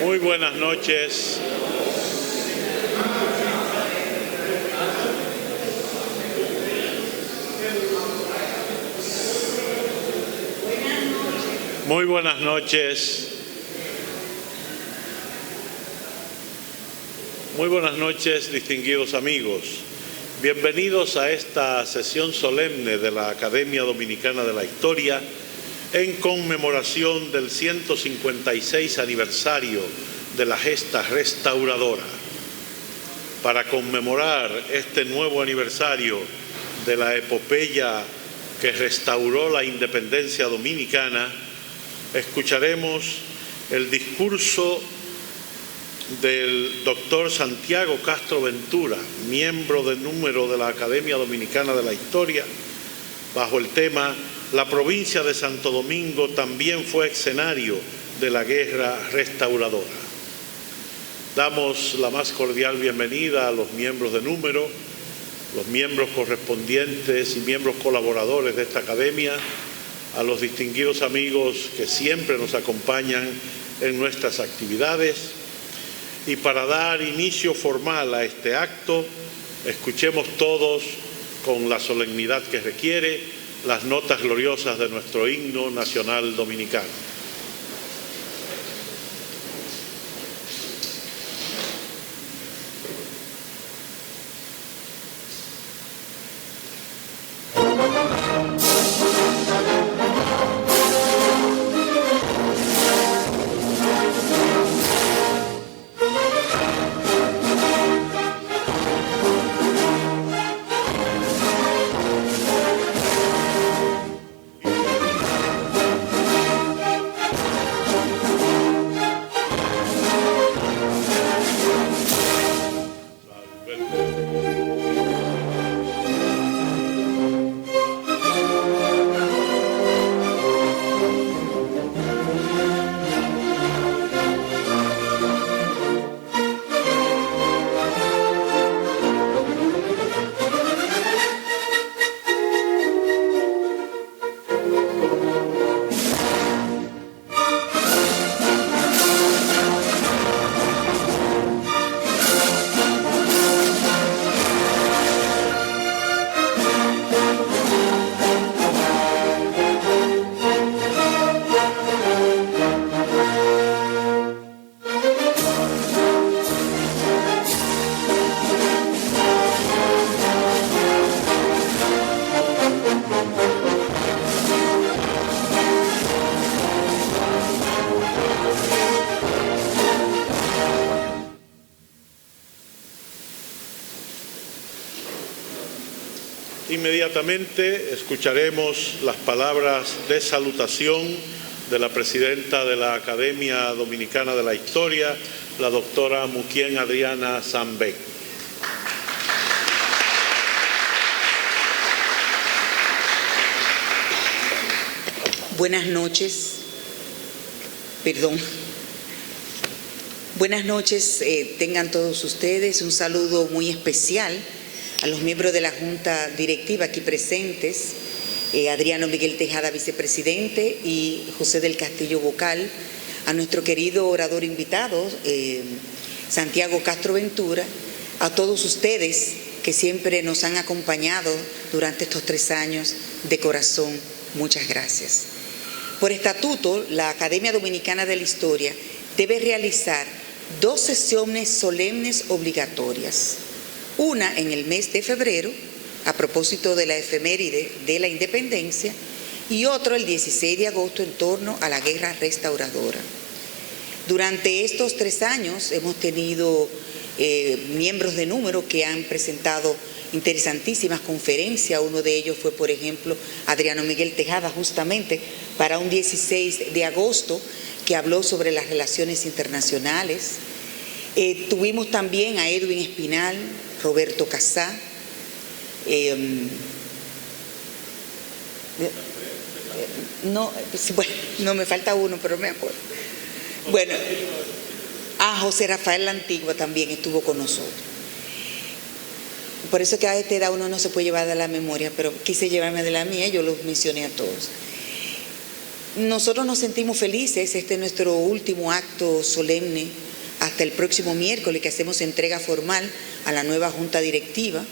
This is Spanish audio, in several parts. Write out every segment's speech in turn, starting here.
Muy buenas noches. Muy buenas noches. Muy buenas noches, distinguidos amigos. Bienvenidos a esta sesión solemne de la Academia Dominicana de la Historia en conmemoración del 156 aniversario de la gesta restauradora. Para conmemorar este nuevo aniversario de la epopeya que restauró la independencia dominicana, escucharemos el discurso del doctor Santiago Castro Ventura, miembro de número de la Academia Dominicana de la Historia, bajo el tema «La provincia de Santo Domingo también fue escenario de la guerra restauradora». Damos la más cordial bienvenida a los miembros de número, los miembros correspondientes y miembros colaboradores de esta academia, a los distinguidos amigos que siempre nos acompañan en nuestras actividades. Y para dar inicio formal a este acto, escuchemos todos, con la solemnidad que requiere, las notas gloriosas de nuestro himno nacional dominicano. Inmediatamente escucharemos las palabras de salutación de la presidenta de la Academia Dominicana de la Historia, la doctora Muquien Adriana Zambén. Buenas noches. Buenas noches, tengan todos ustedes. Un saludo muy especial a los miembros de la Junta Directiva aquí presentes, Adriano Miguel Tejada, vicepresidente, y José del Castillo, vocal, a nuestro querido orador invitado, Santiago Castro Ventura, a todos ustedes que siempre nos han acompañado durante estos 3 años, de corazón, muchas gracias. Por estatuto, la Academia Dominicana de la Historia debe realizar 2 sesiones solemnes obligatorias. Una en el mes de febrero, a propósito de la efeméride de la independencia, y otro el 16 de agosto en torno a la guerra restauradora. Durante estos 3 años hemos tenido miembros de número que han presentado interesantísimas conferencias. Uno de ellos fue, por ejemplo, Adriano Miguel Tejada, justamente para un 16 de agosto, que habló sobre las relaciones internacionales. Tuvimos también a Edwin Espinal, Roberto Casá, no me falta uno, pero me acuerdo. Bueno, José Rafael La Antigua también estuvo con nosotros. Por eso que a esta edad uno no se puede llevar de la memoria, pero quise llevarme de la mía, yo los mencioné a todos. Nosotros nos sentimos felices, este es nuestro último acto solemne hasta el próximo miércoles, que hacemos entrega formal a la nueva Junta Directiva,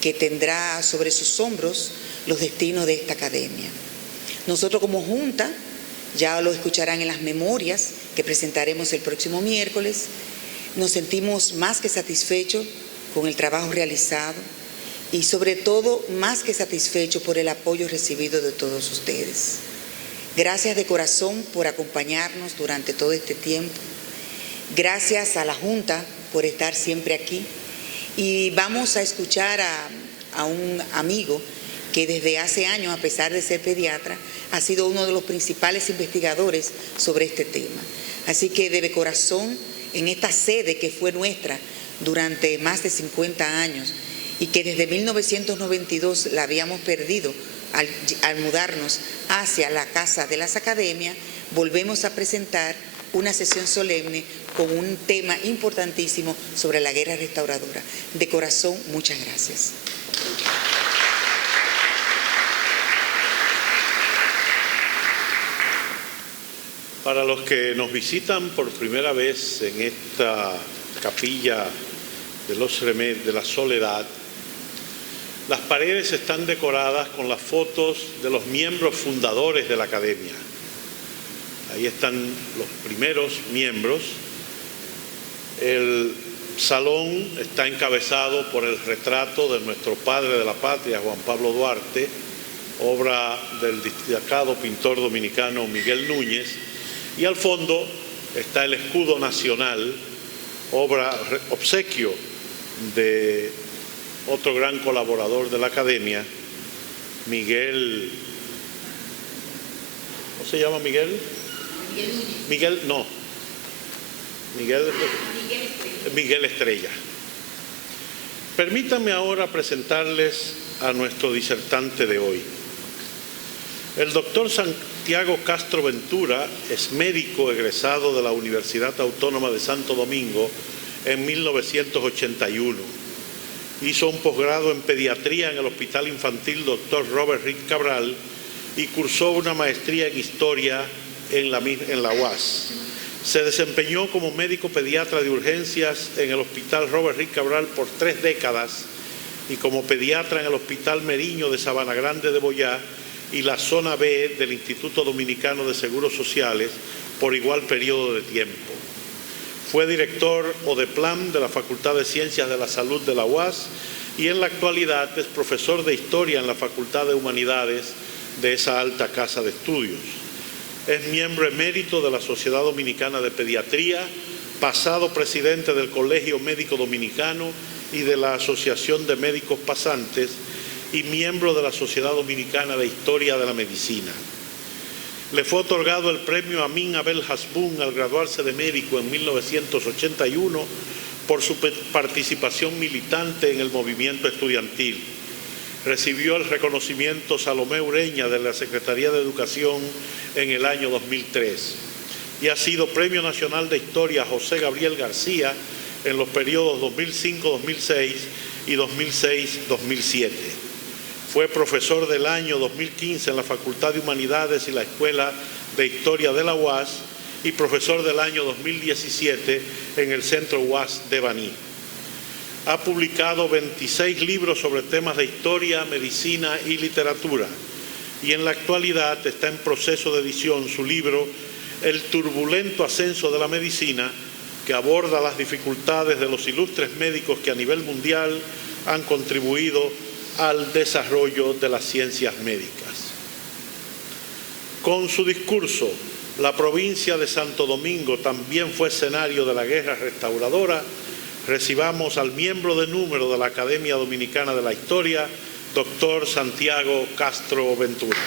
que tendrá sobre sus hombros los destinos de esta academia. Nosotros como Junta, ya lo escucharán en las memorias que presentaremos el próximo miércoles, nos sentimos más que satisfechos con el trabajo realizado y sobre todo más que satisfechos por el apoyo recibido de todos ustedes. Gracias de corazón por acompañarnos durante todo este tiempo. Gracias a la Junta por estar siempre aquí. Y vamos a escuchar a un amigo que desde hace años, a pesar de ser pediatra, ha sido uno de los principales investigadores sobre este tema. Así que de corazón, en esta sede que fue nuestra durante más de 50 años y que desde 1992 la habíamos perdido al mudarnos hacia la Casa de las Academias, volvemos a presentar una sesión solemne con un tema importantísimo sobre la guerra restauradora. De corazón, muchas gracias. Para los que nos visitan por primera vez en esta capilla de la Soledad, las paredes están decoradas con las fotos de los miembros fundadores de la Academia. Ahí están los primeros miembros. El salón está encabezado por el retrato de nuestro padre de la patria, Juan Pablo Duarte, obra del destacado pintor dominicano Miguel Núñez, y al fondo está el escudo nacional, obsequio de otro gran colaborador de la Academia, Miguel. ¿Cómo se llama Miguel? Miguel Estrella. Permítanme ahora presentarles a nuestro disertante de hoy. El doctor Santiago Castro Ventura es médico egresado de la Universidad Autónoma de Santo Domingo en 1981. Hizo un posgrado en pediatría en el Hospital Infantil Dr. Robert Reed Cabral y cursó una maestría en historia en la UAS. Se desempeñó como médico pediatra de urgencias en el Hospital Robert Reed Cabral por 3 décadas y como pediatra en el Hospital Meriño de Sabana Grande de Boyá y la Zona B del Instituto Dominicano de Seguros Sociales por igual periodo de tiempo. Fue director ODEPLAN de la Facultad de Ciencias de la Salud de la UAS y en la actualidad es profesor de Historia en la Facultad de Humanidades de esa alta casa de estudios. Es miembro emérito de la Sociedad Dominicana de Pediatría, pasado presidente del Colegio Médico Dominicano y de la Asociación de Médicos Pasantes y miembro de la Sociedad Dominicana de Historia de la Medicina. Le fue otorgado el premio Amin Abel Hasbún al graduarse de médico en 1981 por su participación militante en el movimiento estudiantil. Recibió el reconocimiento Salomé Ureña de la Secretaría de Educación en el año 2003 y ha sido Premio Nacional de Historia José Gabriel García en los periodos 2005-2006 y 2006-2007. Fue profesor del año 2015 en la Facultad de Humanidades y la Escuela de Historia de la UAS y profesor del año 2017 en el Centro UAS de Baní. Ha publicado 26 libros sobre temas de historia, medicina y literatura y en la actualidad está en proceso de edición su libro El turbulento ascenso de la medicina, que aborda las dificultades de los ilustres médicos que a nivel mundial han contribuido al desarrollo de las ciencias médicas. Con su discurso, la provincia de Santo Domingo también fue escenario de la guerra restauradora. Recibamos al miembro de número de la Academia Dominicana de la Historia, doctor Santiago Castro Ventura.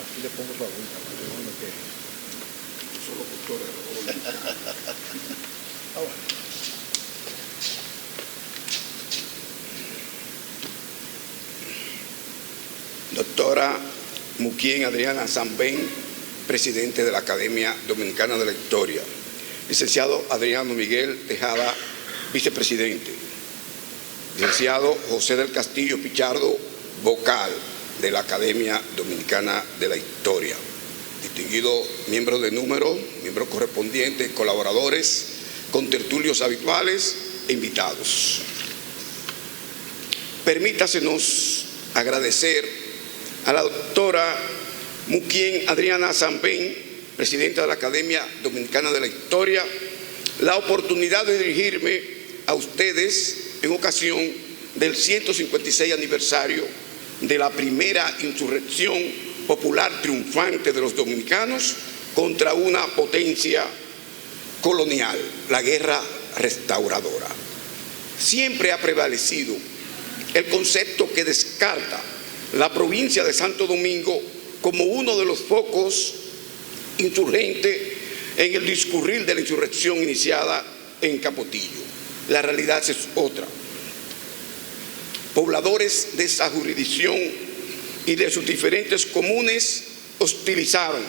Aquí le pongo su agüita, Doctora Muquien Adriana Zambén, presidente de la Academia Dominicana de la Historia. Licenciado Adriano Miguel Tejada vicepresidente. Licenciado José del Castillo Pichardo, vocal de la Academia Dominicana de la Historia. Distinguidos miembros de número, miembros correspondientes, colaboradores, contertulios habituales e invitados. Permítasenos agradecer a la doctora Muquien Adriana Sambén, presidenta de la Academia Dominicana de la Historia, la oportunidad de dirigirme a ustedes en ocasión del 156 aniversario de la primera insurrección popular triunfante de los dominicanos contra una potencia colonial, la guerra restauradora. Siempre ha prevalecido el concepto que descarta la provincia de Santo Domingo como uno de los focos insurgentes en el discurrir de la insurrección iniciada en Capotillo. La realidad es otra. Pobladores de esa jurisdicción y de sus diferentes comunes hostilizaron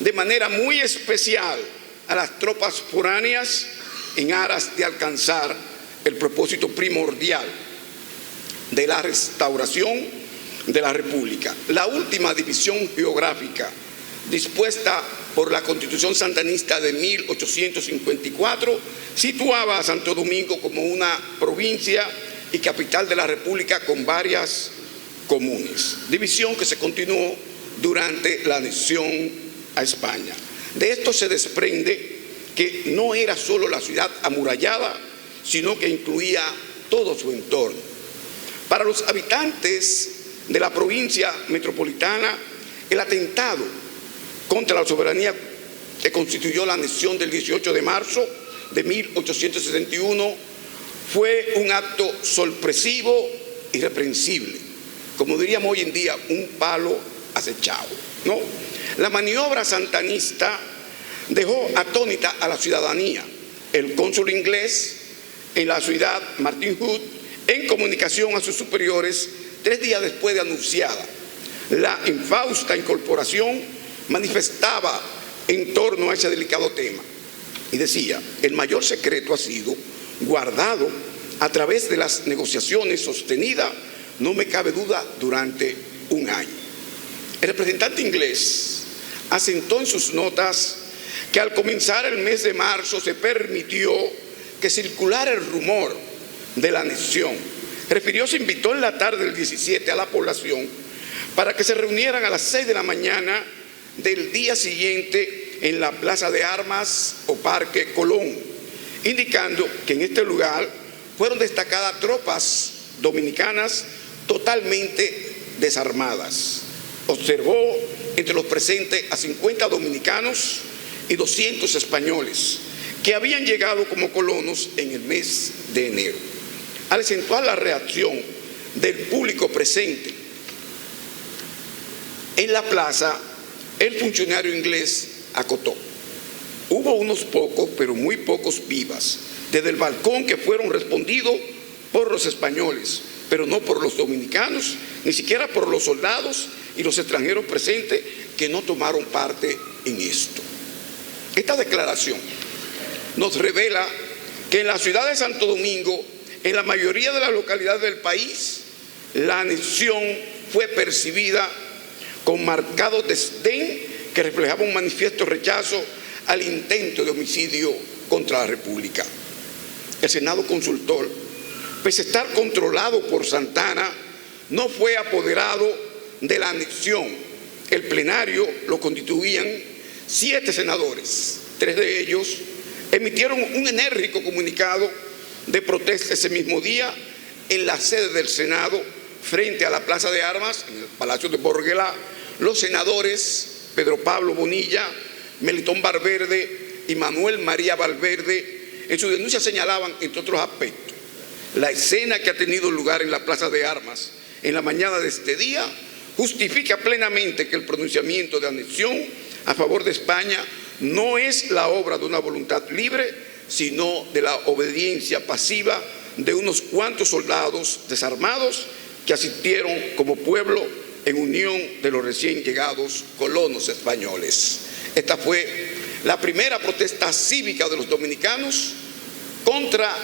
de manera muy especial a las tropas foráneas en aras de alcanzar el propósito primordial de la restauración de la República. La última división geográfica dispuesta por la Constitución santanista de 1854 situaba a Santo Domingo como una provincia y capital de la República con varias comunes. División que se continuó durante la anexión a España. De esto se desprende que no era solo la ciudad amurallada, sino que incluía todo su entorno. Para los habitantes de la provincia metropolitana, el atentado contra la soberanía que constituyó la anexión del 18 de marzo de 1861 fue un acto sorpresivo y irreprensible, como diríamos hoy en día, un palo acechado, ¿no? La maniobra santanista dejó atónita a la ciudadanía. El cónsul inglés en la ciudad, Martin Hood, en comunicación a sus superiores 3 días después de anunciada la infausta incorporación, manifestaba en torno a ese delicado tema y decía: el mayor secreto ha sido guardado a través de las negociaciones sostenidas, no me cabe duda, durante un año. El representante inglés asentó en sus notas que al comenzar el mes de marzo se permitió que circulara el rumor de la anexión. Se invitó en la tarde del 17 a la población para que se reunieran a las 6 de la mañana del día siguiente en la Plaza de Armas o Parque Colón, indicando que en este lugar fueron destacadas tropas dominicanas totalmente desarmadas. Observó entre los presentes a 50 dominicanos y 200 españoles que habían llegado como colonos en el mes de enero. Al acentuar la reacción del público presente en la plaza, el funcionario inglés acotó: hubo unos pocos, pero muy pocos vivas, desde el balcón, que fueron respondidos por los españoles, pero no por los dominicanos, ni siquiera por los soldados y los extranjeros presentes que no tomaron parte en esto. Esta declaración nos revela que en la ciudad de Santo Domingo, en la mayoría de las localidades del país, la anexión fue percibida con marcado desdén que reflejaba un manifiesto rechazo al intento de homicidio contra la República. El Senado consultor, pese a estar controlado por Santana, no fue apoderado de la anexión. El plenario lo constituían 7 senadores. 3 de ellos emitieron un enérgico comunicado de protesta ese mismo día en la sede del Senado, frente a la Plaza de Armas, en el Palacio de Borguelá. Los senadores Pedro Pablo Bonilla, Melitón Valverde y Manuel María Valverde, en su denuncia señalaban, entre otros aspectos, la escena que ha tenido lugar en la Plaza de Armas en la mañana de este día justifica plenamente que el pronunciamiento de anexión a favor de España no es la obra de una voluntad libre, sino de la obediencia pasiva de unos cuantos soldados desarmados que asistieron como pueblo en unión de los recién llegados colonos españoles. Esta fue la primera protesta cívica de los dominicanos contra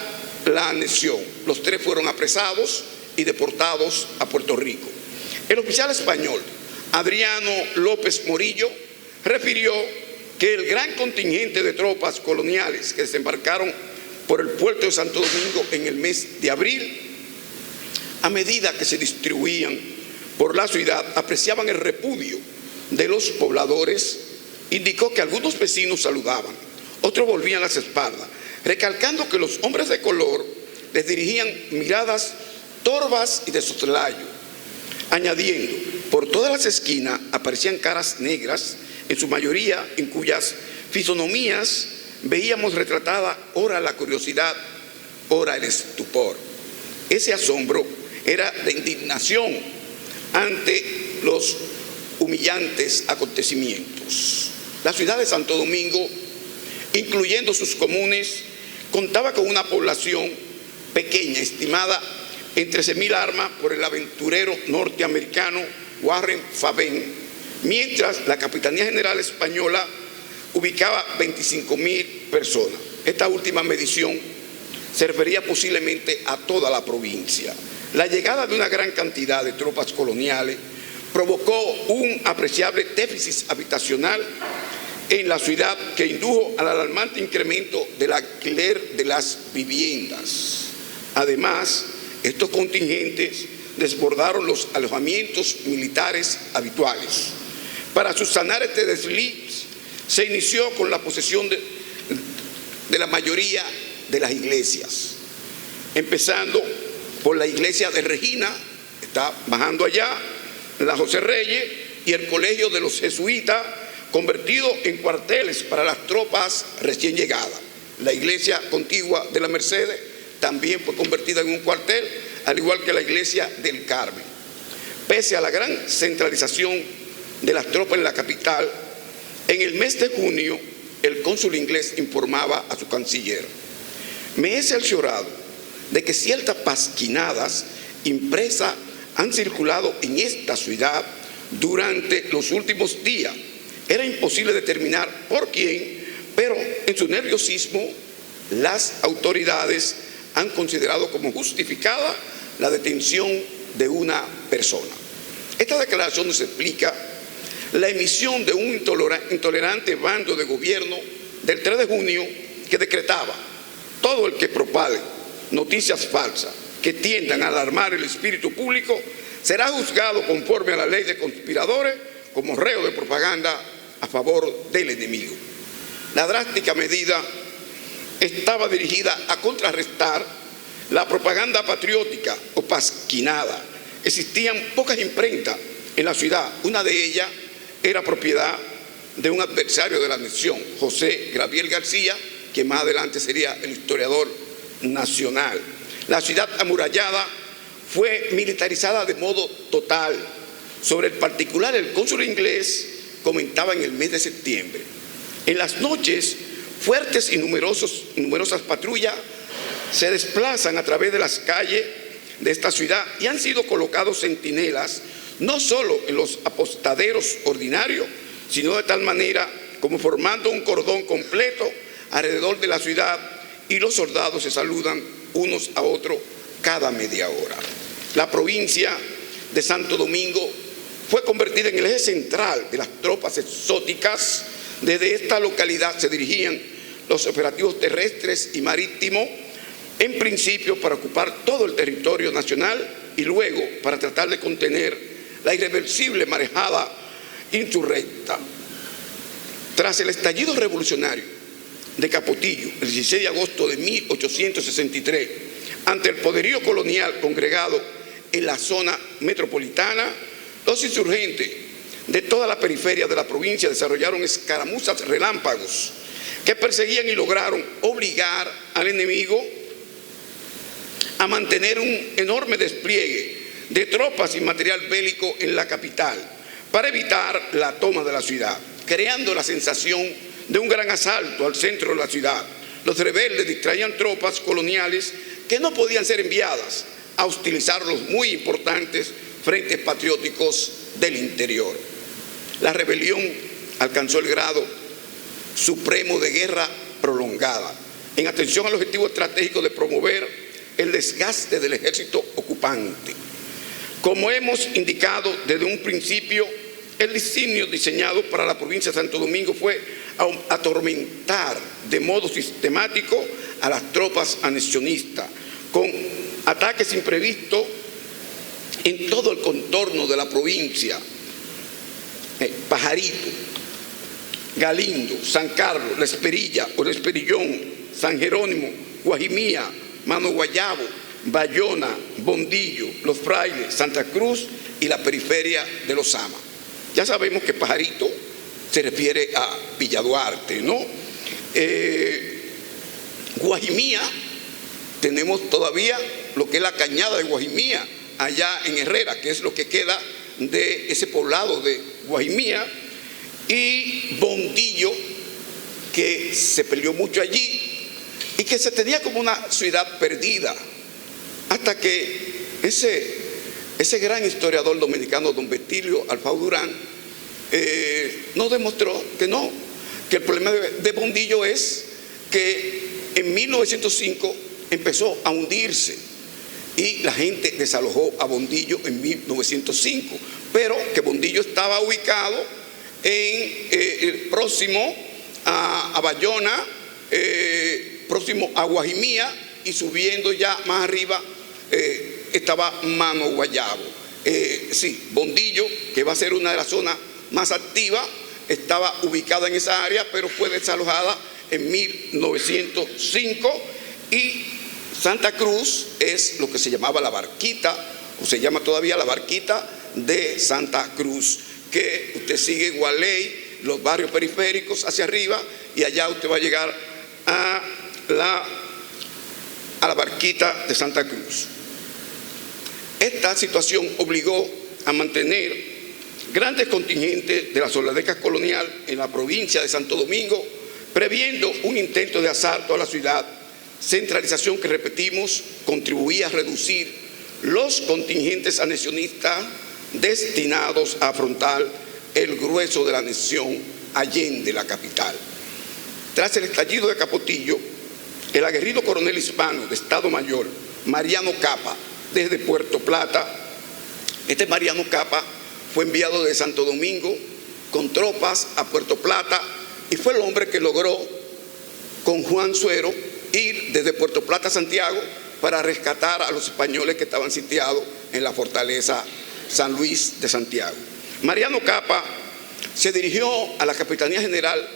la anexión. Los 3 fueron apresados y deportados a Puerto Rico. El oficial español Adriano López Morillo refirió que el gran contingente de tropas coloniales que desembarcaron por el puerto de Santo Domingo en el mes de abril, a medida que se distribuían por la ciudad, apreciaban el repudio de los pobladores. Indicó que algunos vecinos saludaban, otros volvían las espaldas, recalcando que los hombres de color les dirigían miradas torvas y de soslayo, añadiendo, por todas las esquinas aparecían caras negras, en su mayoría en cuyas fisonomías veíamos retratada ora la curiosidad, ora el estupor. Ese asombro era de indignación ante los humillantes acontecimientos. La ciudad de Santo Domingo, incluyendo sus comunes, contaba con una población pequeña, estimada en 13.000 armas por el aventurero norteamericano Warren Faven, mientras la Capitanía General Española ubicaba 25.000 personas. Esta última medición se refería posiblemente a toda la provincia. La llegada de una gran cantidad de tropas coloniales provocó un apreciable déficit habitacional en la ciudad que indujo al alarmante incremento del alquiler de las viviendas. Además, estos contingentes desbordaron los alojamientos militares habituales. Para subsanar este desliz, se inició con la posesión de la mayoría de las iglesias, empezando por la iglesia de Regina, está bajando allá, la José Reyes, y el colegio de los jesuitas, convertido en cuarteles para las tropas recién llegadas. La iglesia contigua de la Mercedes también fue convertida en un cuartel, al igual que la iglesia del Carmen. Pese a la gran centralización de las tropas en la capital, en el mes de junio el cónsul inglés informaba a su canciller: me he cerciorado de que ciertas pasquinadas impresas han circulado en esta ciudad durante los últimos días. Era imposible determinar por quién, pero en su nerviosismo las autoridades han considerado como justificada la detención de una persona. Esta declaración nos explica la emisión de un intolerante bando de gobierno del 3 de junio que decretaba: todo el que propague noticias falsas que tiendan a alarmar el espíritu público será juzgado conforme a la ley de conspiradores como reo de propaganda a favor del enemigo. La drástica medida estaba dirigida a contrarrestar la propaganda patriótica o pasquinada. Existían pocas imprentas en la ciudad. Una de ellas era propiedad de un adversario de la nación, José Gabriel García, que más adelante sería el historiador nacional. La ciudad amurallada fue militarizada de modo total. Sobre el particular, el cónsul inglés comentaba en el mes de septiembre: en las noches, fuertes y numerosas patrullas se desplazan a través de las calles de esta ciudad y han sido colocados centinelas no solo en los apostaderos ordinarios, sino de tal manera como formando un cordón completo alrededor de la ciudad, y los soldados se saludan unos a otros cada media hora. La provincia de Santo Domingo fue convertida en el eje central de las tropas exóticas. Desde esta localidad se dirigían los operativos terrestres y marítimos, en principio para ocupar todo el territorio nacional y luego para tratar de contener la irreversible marejada insurrecta. Tras el estallido revolucionario de Capotillo, el 16 de agosto de 1863, ante el poderío colonial congregado en la zona metropolitana, los insurgentes de toda la periferia de la provincia desarrollaron escaramuzas relámpagos que perseguían y lograron obligar al enemigo a mantener un enorme despliegue de tropas y material bélico en la capital para evitar la toma de la ciudad, creando la sensación de un gran asalto al centro de la ciudad. Los rebeldes distraían tropas coloniales que no podían ser enviadas a hostilizar los muy importantes frentes patrióticos del interior. La rebelión alcanzó el grado supremo de guerra prolongada. en atención al objetivo estratégico de promover el desgaste del ejército ocupante. Como hemos indicado desde un principio, el designio diseñado para la provincia de Santo Domingo fue atormentar de modo sistemático a las tropas anexionistas, con ataques imprevistos en todo el contorno de la provincia. Pajarito, Galindo, San Carlos, La Esperilla o El Esperillón, San Jerónimo, Guajimía, Mano Guayabo, Bayona, Bondillo, Los Frailes, Santa Cruz y la periferia de Los Sama. Ya sabemos que Pajarito se refiere a Villa Duarte, ¿no? Guajimía, tenemos todavía lo que es la cañada de Guajimía, allá en Herrera, que es lo que queda de ese poblado de Guajimía, y Bondillo, que se peleó mucho allí y que se tenía como una ciudad perdida, hasta que ese gran historiador dominicano, don Betilio Alfao Durán, nos demostró que no, que el problema de Bondillo es que en 1905 empezó a hundirse y la gente desalojó a Bondillo en 1905, pero que Bondillo estaba ubicado próximo a Bayona, próximo a Guajimía, y subiendo ya más arriba estaba Mano Guayabo. Sí, Bondillo, que va a ser una de las zonas más activas, estaba ubicada en esa área, pero fue desalojada en 1905, y Santa Cruz es lo que se llamaba la Barquita, o se llama todavía la Barquita de Santa Cruz, que usted sigue Gualey, los barrios periféricos hacia arriba, y allá usted va a llegar a la Barquita de Santa Cruz. Esta situación obligó a mantener grandes contingentes de la Soldadeca Colonial en la provincia de Santo Domingo, previendo un intento de asalto a la ciudad, centralización que, repetimos, contribuía a reducir los contingentes anexionistas destinados a afrontar el grueso de la anexión allende la capital. Tras el estallido de Capotillo, el aguerrido coronel hispano de Estado Mayor, Mariano Capa, desde Puerto Plata, este Mariano Capa fue enviado de Santo Domingo con tropas a Puerto Plata, y fue el hombre que logró con Juan Suero ir desde Puerto Plata a Santiago para rescatar a los españoles que estaban sitiados en la fortaleza San Luis de Santiago. Mariano Capa se dirigió a la Capitanía General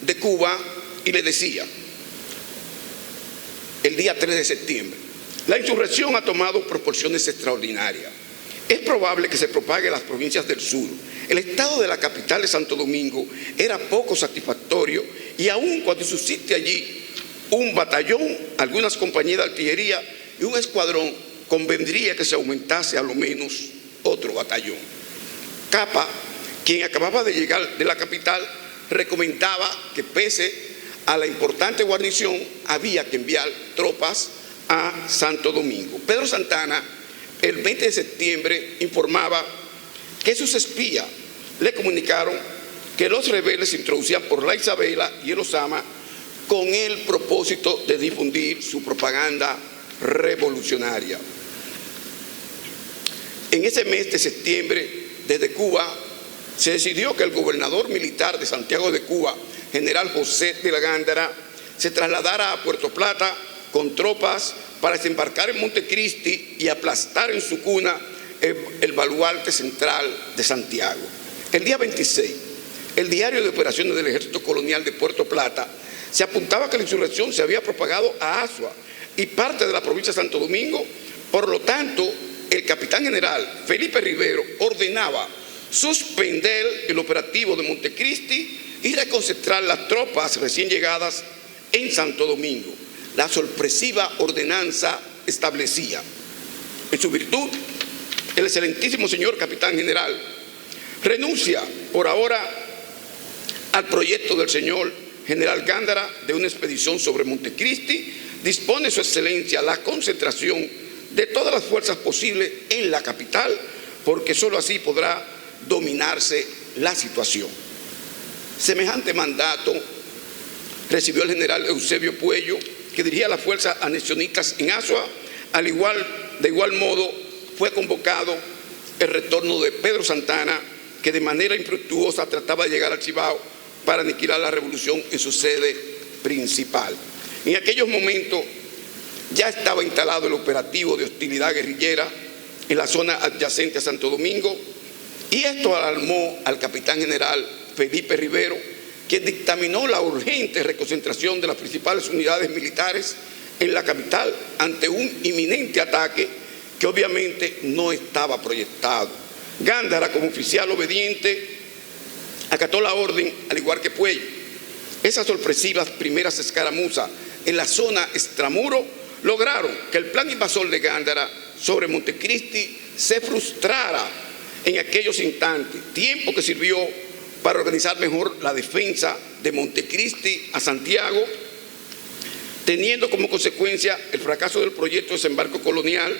de Cuba y le decía, el día 3 de septiembre, la insurrección ha tomado proporciones extraordinarias. Es probable que se propague a las provincias del sur. El estado de la capital de Santo Domingo era poco satisfactorio, y aun cuando subsiste allí un batallón, algunas compañías de artillería y un escuadrón, convendría que se aumentase a lo menos otro batallón. Capa, quien acababa de llegar de la capital, recomendaba que, pese a la importante guarnición, había que enviar tropas a Santo Domingo. Pedro Santana, el 20 de septiembre, informaba que sus espías le comunicaron que los rebeldes se introducían por la Isabela y el Osama con el propósito de difundir su propaganda revolucionaria. En ese mes de septiembre, desde Cuba, se decidió que el gobernador militar de Santiago de Cuba, general José de la Gándara, se trasladara a Puerto Plata con tropas para desembarcar en Montecristi y aplastar en su cuna el baluarte central de Santiago. El día 26, el diario de operaciones del Ejército Colonial de Puerto Plata se apuntaba que la insurrección se había propagado a Azua y parte de la provincia de Santo Domingo. Por lo tanto, el capitán general Felipe Rivero ordenaba suspender el operativo de Montecristi y reconcentrar las tropas recién llegadas en Santo Domingo. La sorpresiva ordenanza establecía, en su virtud, el excelentísimo señor capitán general renuncia por ahora al proyecto del señor general Gándara de una expedición sobre Montecristi, dispone su excelencia la concentración de todas las fuerzas posibles en la capital, porque sólo así podrá dominarse la situación. Semejante mandato recibió el general Eusebio Puello, que dirigía las fuerzas anexionistas en Azua. De igual modo, fue convocado el retorno de Pedro Santana, que de manera infructuosa trataba de llegar al Cibao para aniquilar la revolución en su sede principal. En aquellos momentos ya estaba instalado el operativo de hostilidad guerrillera en la zona adyacente a Santo Domingo, y esto alarmó al capitán general Felipe Rivero, quien dictaminó la urgente reconcentración de las principales unidades militares en la capital ante un inminente ataque que obviamente no estaba proyectado. Gándara, como oficial obediente, acató la orden, al igual que Puello. Esas sorpresivas primeras escaramuzas en la zona extramuro lograron que el plan invasor de Gándara sobre Montecristi se frustrara en aquellos instantes, tiempo que sirvió para organizar mejor la defensa de Montecristi a Santiago, teniendo como consecuencia el fracaso del proyecto de desembarco colonial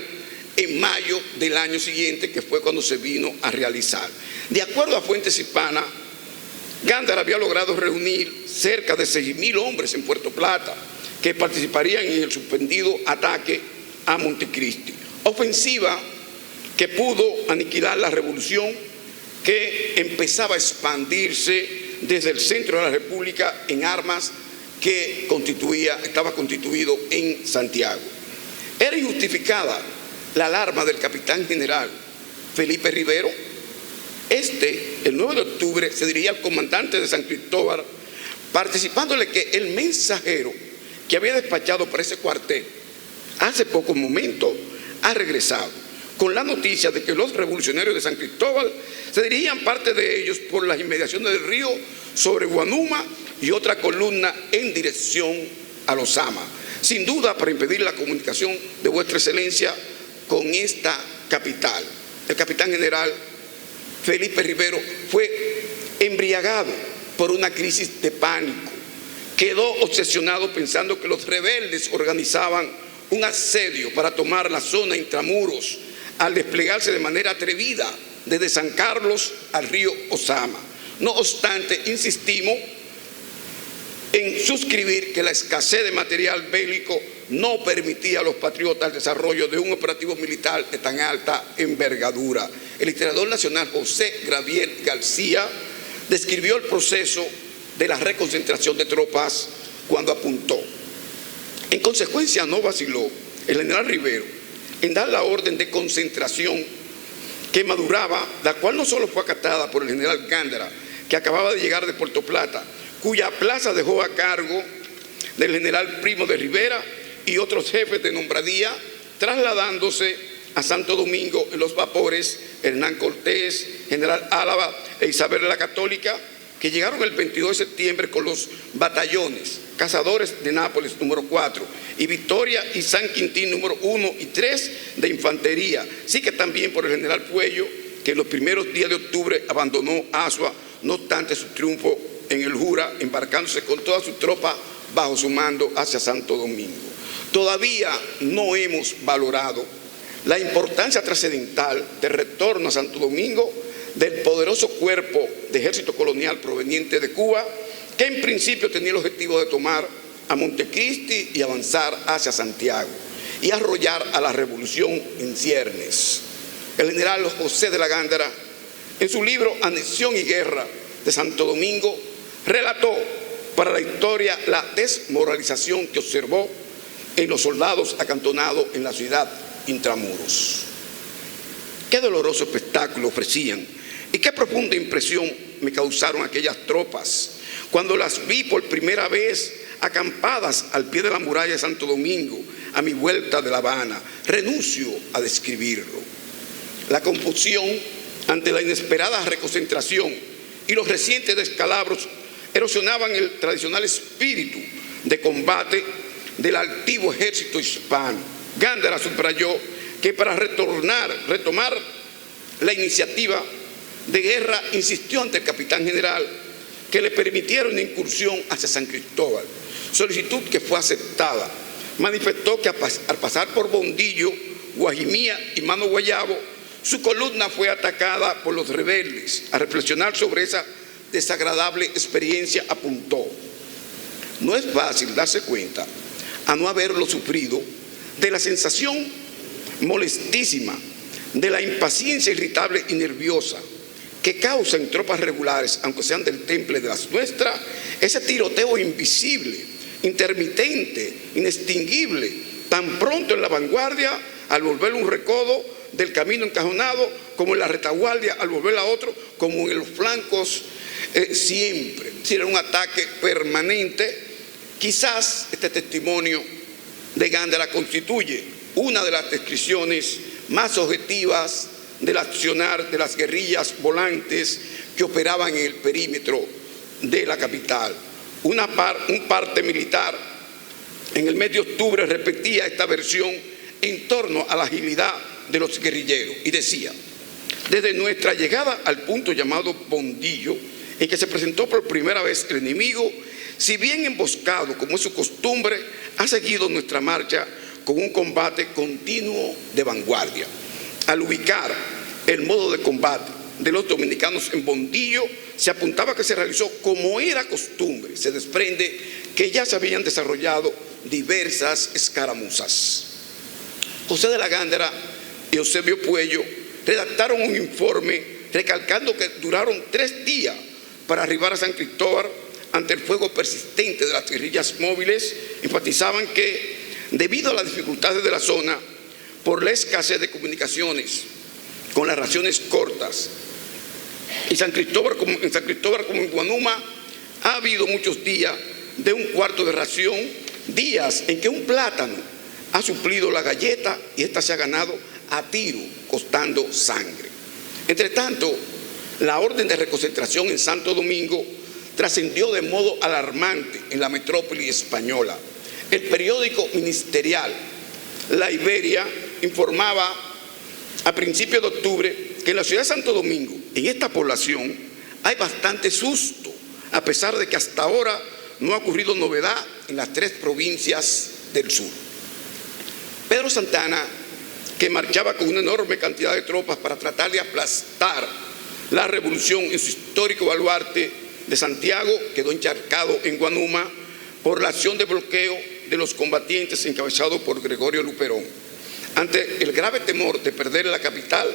en mayo del año siguiente, que fue cuando se vino a realizar. De acuerdo a fuentes hispanas, Gándara había logrado reunir cerca de 6.000 hombres en Puerto Plata que participarían en el suspendido ataque a Montecristi. Ofensiva que pudo aniquilar la revolución que empezaba a expandirse desde el centro de la República en armas que estaba constituido en Santiago. Era injustificada la alarma del capitán general Felipe Rivero. El 9 de octubre, se dirigía al comandante de San Cristóbal, participándole que el mensajero que había despachado para ese cuartel hace pocos momentos ha regresado con la noticia de que los revolucionarios de San Cristóbal se dirigían, parte de ellos, por las inmediaciones del río sobre Guanuma y otra columna en dirección a Los Ama, sin duda para impedir la comunicación de vuestra excelencia con esta capital. El capitán general Felipe Rivero fue embriagado por una crisis de pánico. Quedó obsesionado pensando que los rebeldes organizaban un asedio para tomar la zona intramuros al desplegarse de manera atrevida desde San Carlos al río Ozama. No obstante, insistimos en suscribir que la escasez de material bélico no permitía a los patriotas el desarrollo de un operativo militar de tan alta envergadura. El historiador nacional José Gabriel García describió el proceso de la reconcentración de tropas cuando apuntó: en consecuencia, no vaciló el general Rivero en dar la orden de concentración que maduraba, la cual no solo fue acatada por el general Gándara, que acababa de llegar de Puerto Plata, cuya plaza dejó a cargo del general Primo de Rivera y otros jefes de nombradía, trasladándose a Santo Domingo en los vapores Hernán Cortés, general Álava e Isabel la Católica, que llegaron el 22 de septiembre con los batallones Cazadores de Nápoles número 4 y Victoria y San Quintín número 1 y 3 de infantería, sí que también por el general Puello, que en los primeros días de octubre abandonó Azua, no obstante su triunfo en el Jura, embarcándose con toda su tropa bajo su mando hacia Santo Domingo. Todavía no hemos valorado la importancia trascendental del retorno a Santo Domingo del poderoso cuerpo de ejército colonial proveniente de Cuba, que en principio tenía el objetivo de tomar a Montecristi y avanzar hacia Santiago y arrollar a la revolución en ciernes. El general José de la Gándara, en su libro Anexión y Guerra de Santo Domingo, relató para la historia la desmoralización que observó en los soldados acantonados en la ciudad intramuros. Qué doloroso espectáculo ofrecían y qué profunda impresión me causaron aquellas tropas cuando las vi por primera vez acampadas al pie de la muralla de Santo Domingo a mi vuelta de La Habana. Renuncio a describirlo. La confusión ante la inesperada reconcentración y los recientes descalabros erosionaban el tradicional espíritu de combate del altivo ejército hispano. Gándara subrayó que para retomar la iniciativa de guerra insistió ante el capitán general que le permitiera una incursión hacia San Cristóbal, solicitud que fue aceptada. Manifestó que al pasar por Bondillo, Guajimía y Mano Guayabo, su columna fue atacada por los rebeldes. A reflexionar sobre esa desagradable experiencia apuntó: No es fácil darse cuenta, a no haberlo sufrido, de la sensación molestísima, de la impaciencia irritable y nerviosa que causa en tropas regulares, aunque sean del temple de las nuestras, ese tiroteo invisible, intermitente, inextinguible, tan pronto en la vanguardia al volver un recodo del camino encajonado, como en la retaguardia al volver a otro, como en los flancos siempre. Si era un ataque permanente. Quizás este testimonio de Gándara constituye una de las descripciones más objetivas del accionar de las guerrillas volantes que operaban en el perímetro de la capital. Un parte militar en el mes de octubre repetía esta versión en torno a la agilidad de los guerrilleros y decía: desde nuestra llegada al punto llamado Bondillo, en que se presentó por primera vez el enemigo, si bien emboscado como es su costumbre, ha seguido nuestra marcha con un combate continuo de vanguardia. Al ubicar el modo de combate de los dominicanos en Bondillo, se apuntaba que se realizó como era costumbre. Se desprende que ya se habían desarrollado diversas escaramuzas. José de la Gándara y Eusebio Puello redactaron un informe recalcando que duraron 3 días para arribar a San Cristóbal ante el fuego persistente de las guerrillas móviles. Enfatizaban que, debido a las dificultades de la zona, por la escasez de comunicaciones, con las raciones cortas, en San Cristóbal como en Guanuma, ha habido muchos días de un cuarto de ración, días en que un plátano ha suplido la galleta y esta se ha ganado a tiro, costando sangre. Entre tanto, la orden de reconcentración en Santo Domingo trascendió de modo alarmante en la metrópoli española. El periódico ministerial La Iberia informaba a principios de octubre que en la ciudad de Santo Domingo, en esta población, hay bastante susto, a pesar de que hasta ahora no ha ocurrido novedad en las 3 provincias del sur. Pedro Santana, que marchaba con una enorme cantidad de tropas para tratar de aplastar la revolución en su histórico baluarte de Santiago, quedó encharcado en Guanuma por la acción de bloqueo de los combatientes encabezado por Gregorio Luperón. Ante el grave temor de perder la capital,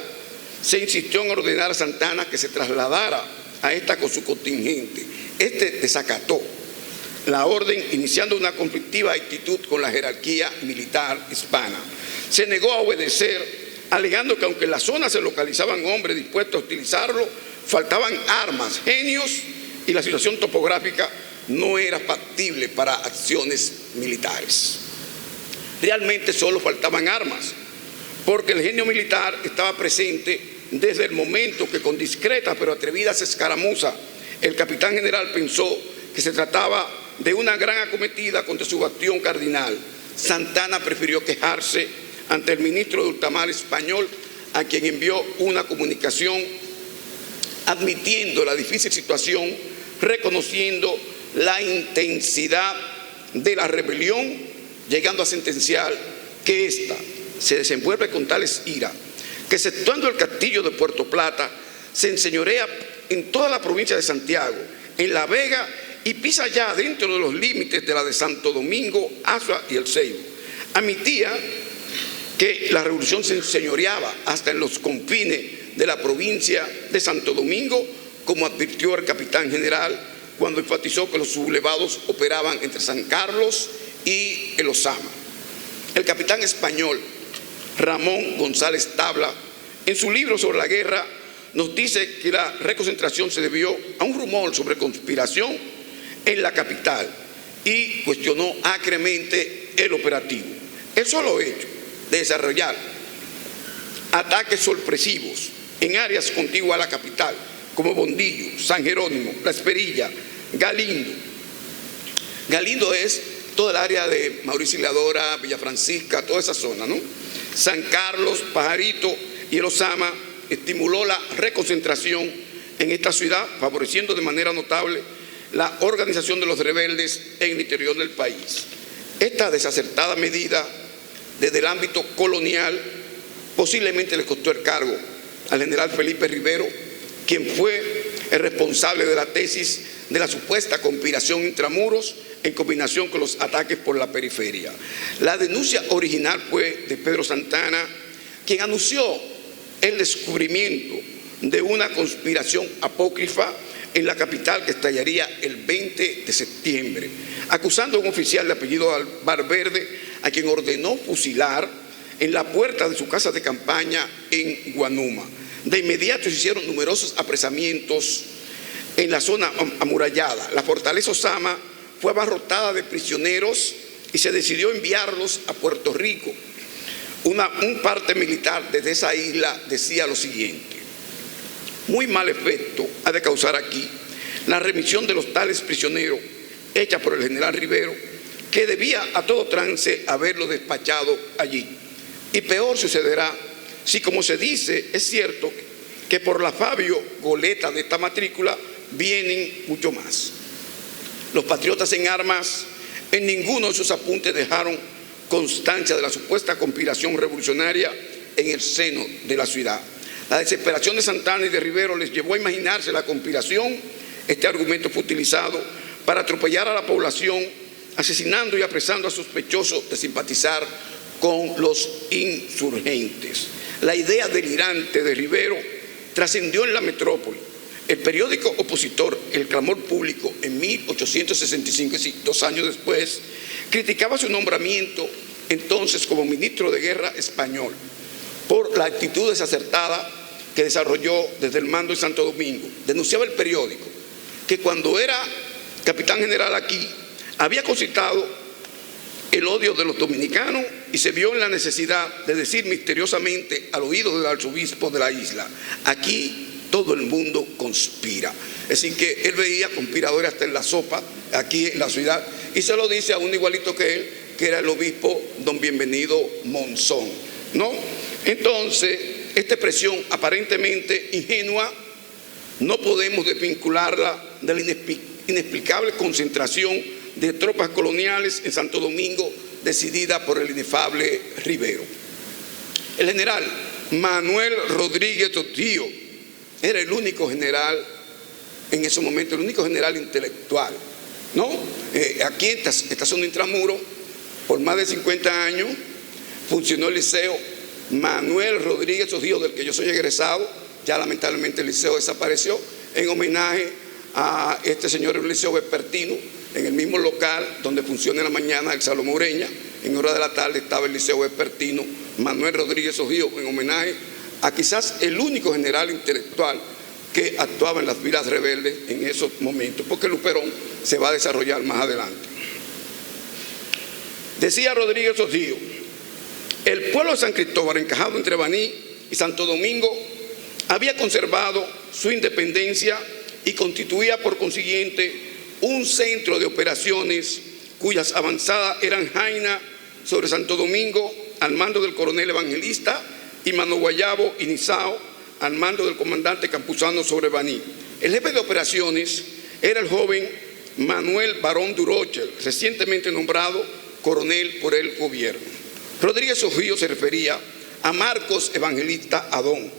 se insistió en ordenar a Santana que se trasladara a esta con su contingente. Este desacató la orden, iniciando una conflictiva actitud con la jerarquía militar hispana. Se negó a obedecer, alegando que aunque en la zona se localizaban hombres dispuestos a utilizarlo, faltaban armas, genios, y la situación topográfica no era factible para acciones militares. Realmente solo faltaban armas, porque el genio militar estaba presente desde el momento que, con discretas pero atrevidas escaramuzas, el capitán general pensó que se trataba de una gran acometida contra su bastión cardinal. Santana prefirió quejarse ante el ministro de Ultramar español, a quien envió una comunicación admitiendo la difícil situación, reconociendo la intensidad de la rebelión, llegando a sentenciar que ésta se desenvuelve con tales ira que, exceptuando el castillo de Puerto Plata, se enseñorea en toda la provincia de Santiago, en La Vega, y pisa ya dentro de los límites de la de Santo Domingo, Azua y El Ceibo. Admitía que la revolución se enseñoreaba hasta en los confines de la provincia de Santo Domingo, como advirtió el capitán general cuando enfatizó que los sublevados operaban entre San Carlos y el Osama. El capitán español Ramón González Tabla, en su libro sobre la guerra, nos dice que la reconcentración se debió a un rumor sobre conspiración en la capital y cuestionó acremente el operativo. El solo hecho de desarrollar ataques sorpresivos en áreas contiguas a la capital, como Bondillo, San Jerónimo, La Esperilla, Galindo. Galindo es toda el área de Mauricio Isla, Villa Francisca, toda esa zona, ¿no? San Carlos, Pajarito y el Osama, estimuló la reconcentración en esta ciudad, favoreciendo de manera notable la organización de los rebeldes en el interior del país. Esta desacertada medida desde el ámbito colonial posiblemente le costó el cargo al general Felipe Rivero, quien fue el responsable de la tesis de la supuesta conspiración intramuros en combinación con los ataques por la periferia. La denuncia original fue de Pedro Santana, quien anunció el descubrimiento de una conspiración apócrifa en la capital que estallaría el 20 de septiembre, acusando a un oficial de apellido Valverde, a quien ordenó fusilar en la puerta de su casa de campaña en Guanuma. De inmediato se hicieron numerosos apresamientos en la zona amurallada. La fortaleza Osama fue abarrotada de prisioneros y se decidió enviarlos a Puerto Rico. Un parte militar desde esa isla decía lo siguiente: muy mal efecto ha de causar aquí la remisión de los tales prisioneros hecha por el general Rivero, que debía a todo trance haberlo despachado allí. Y peor sucederá si, como se dice, es cierto que por la Fabio goleta de esta matrícula vienen mucho más. Los patriotas en armas en ninguno de sus apuntes dejaron constancia de la supuesta conspiración revolucionaria en el seno de la ciudad. La desesperación de Santana y de Rivero les llevó a imaginarse la conspiración. Este argumento fue utilizado para atropellar a la población, asesinando y apresando a sospechosos de simpatizar con los insurgentes. La idea delirante de Rivero trascendió en la metrópoli. El periódico opositor El Clamor Público, en 1865, 2 años después, criticaba su nombramiento entonces como ministro de Guerra español por la actitud desacertada que desarrolló desde el mando en Santo Domingo. Denunciaba el periódico que cuando era capitán general aquí había concitado el odio de los dominicanos y se vio en la necesidad de decir misteriosamente al oído del arzobispo de la isla: aquí todo el mundo conspira. Es decir, que él veía conspiradores hasta en la sopa aquí en la ciudad, y se lo dice a un igualito que él, que era el obispo don Bienvenido Monzón, ¿no? Entonces, esta expresión aparentemente ingenua no podemos desvincularla de la inexplicable concentración de tropas coloniales en Santo Domingo, decidida por el inefable Rivero. El general Manuel Rodríguez Otío era el único general en ese momento, el único general intelectual, ¿no? Aquí en esta zona de Intramuros, por más de 50 años, funcionó el liceo Manuel Rodríguez Otío, del que yo soy egresado. Ya lamentablemente el liceo desapareció, en homenaje a este señor, el liceo vespertino, en el mismo local donde funciona en la mañana el Salón Ureña. En hora de la tarde estaba el liceo vespertino Manuel Rodríguez Otío, en homenaje a quizás el único general intelectual que actuaba en las filas rebeldes en esos momentos, porque Luperón se va a desarrollar más adelante. Decía Rodríguez Otío: el pueblo de San Cristóbal, encajado entre Baní y Santo Domingo, había conservado su independencia y constituía por consiguiente un centro de operaciones cuyas avanzadas eran Jaina sobre Santo Domingo al mando del coronel Evangelista y Mano Guayabo y Nizao al mando del comandante Campuzano sobre Baní. El jefe de operaciones era el joven Manuel Barón Durocher, recientemente nombrado coronel por el gobierno. Rodríguez Ojío se refería a Marcos Evangelista Adón,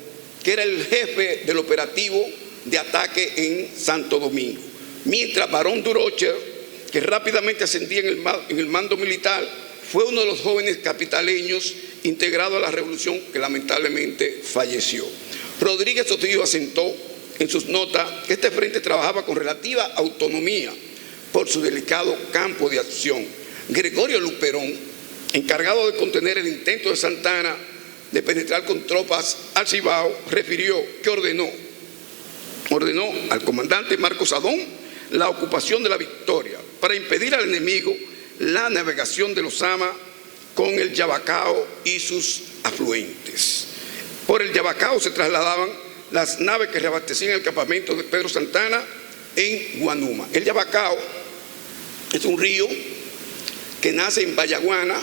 que era el jefe del operativo de ataque en Santo Domingo, mientras Barón Durocher, que rápidamente ascendía en el mando militar, fue uno de los jóvenes capitaleños integrado a la revolución que lamentablemente falleció. Rodríguez Otío asentó en sus notas que este frente trabajaba con relativa autonomía por su delicado campo de acción. Gregorio Luperón, encargado de contener el intento de Santana de penetrar con tropas al Cibao, refirió que ordenó al comandante Marcos Adón la ocupación de la Victoria para impedir al enemigo la navegación de los Osama con el Yabacao y sus afluentes. Por el Yabacao se trasladaban las naves que reabastecían el campamento de Pedro Santana en Guanuma. El Yabacao es un río que nace en Vallaguana,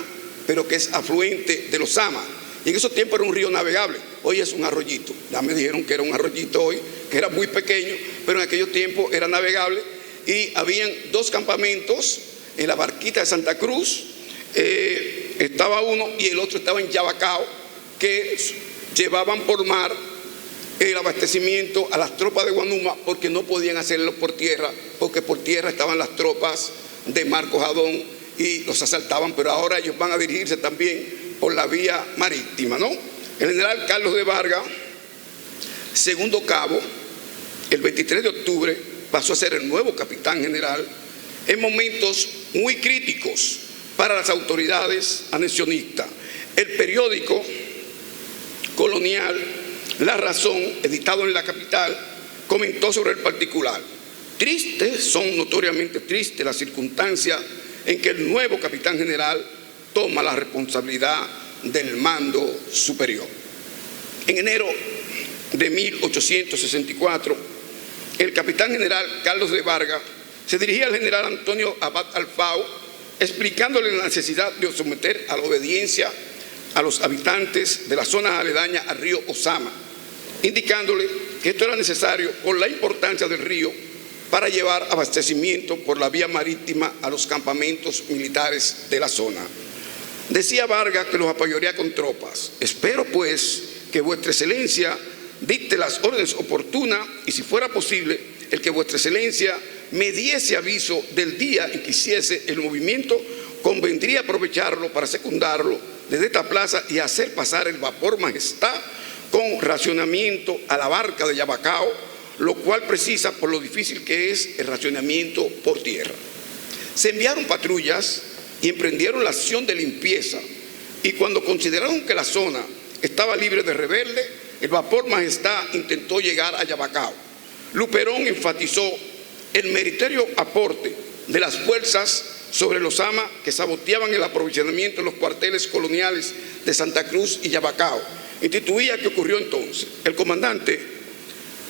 pero que es afluente de los Osama. Y en esos tiempos era un río navegable. Hoy es un arroyito. Ya me dijeron que era un arroyito hoy, que era muy pequeño, pero en aquellos tiempos era navegable. Y habían 2 campamentos en la barquita de Santa Cruz. Estaba uno y el otro estaba en Yabacao, que llevaban por mar el abastecimiento a las tropas de Guanuma porque no podían hacerlo por tierra, porque por tierra estaban las tropas de Marcos Jadón y los asaltaban, pero ahora ellos van a dirigirse también por la vía marítima, ¿no? El general Carlos de Vargas, segundo cabo, el 23 de octubre pasó a ser el nuevo capitán general en momentos muy críticos para las autoridades anexionistas. El periódico colonial La Razón, editado en la capital, comentó sobre el particular: tristes, son notoriamente tristes las circunstancias en que el nuevo capitán general toma la responsabilidad del mando superior. En enero de 1864, el capitán general Carlos de Vargas se dirigía al general Antonio Abad Alfao, explicándole la necesidad de someter a la obediencia a los habitantes de las zonas aledañas al río Ozama, indicándole que esto era necesario por la importancia del río para llevar abastecimiento por la vía marítima a los campamentos militares de la zona. Decía Vargas que los apoyaría con tropas. Espero pues que vuestra excelencia dicte las órdenes oportunas y, si fuera posible, el que vuestra excelencia me diese aviso del día en que hiciese el movimiento, convendría aprovecharlo para secundarlo desde esta plaza y hacer pasar el vapor Majestad con racionamiento a la barca de Yabacao, lo cual precisa por lo difícil que es el racionamiento por tierra. Se enviaron patrullas y emprendieron la acción de limpieza, y cuando consideraron que la zona estaba libre de rebeldes, el vapor Majestad intentó llegar a Yabacao. Luperón enfatizó el meritorio aporte de las fuerzas sobre los Ozama que saboteaban el aprovisionamiento de los cuarteles coloniales de Santa Cruz y Yabacao. Instituía que ocurrió entonces. El comandante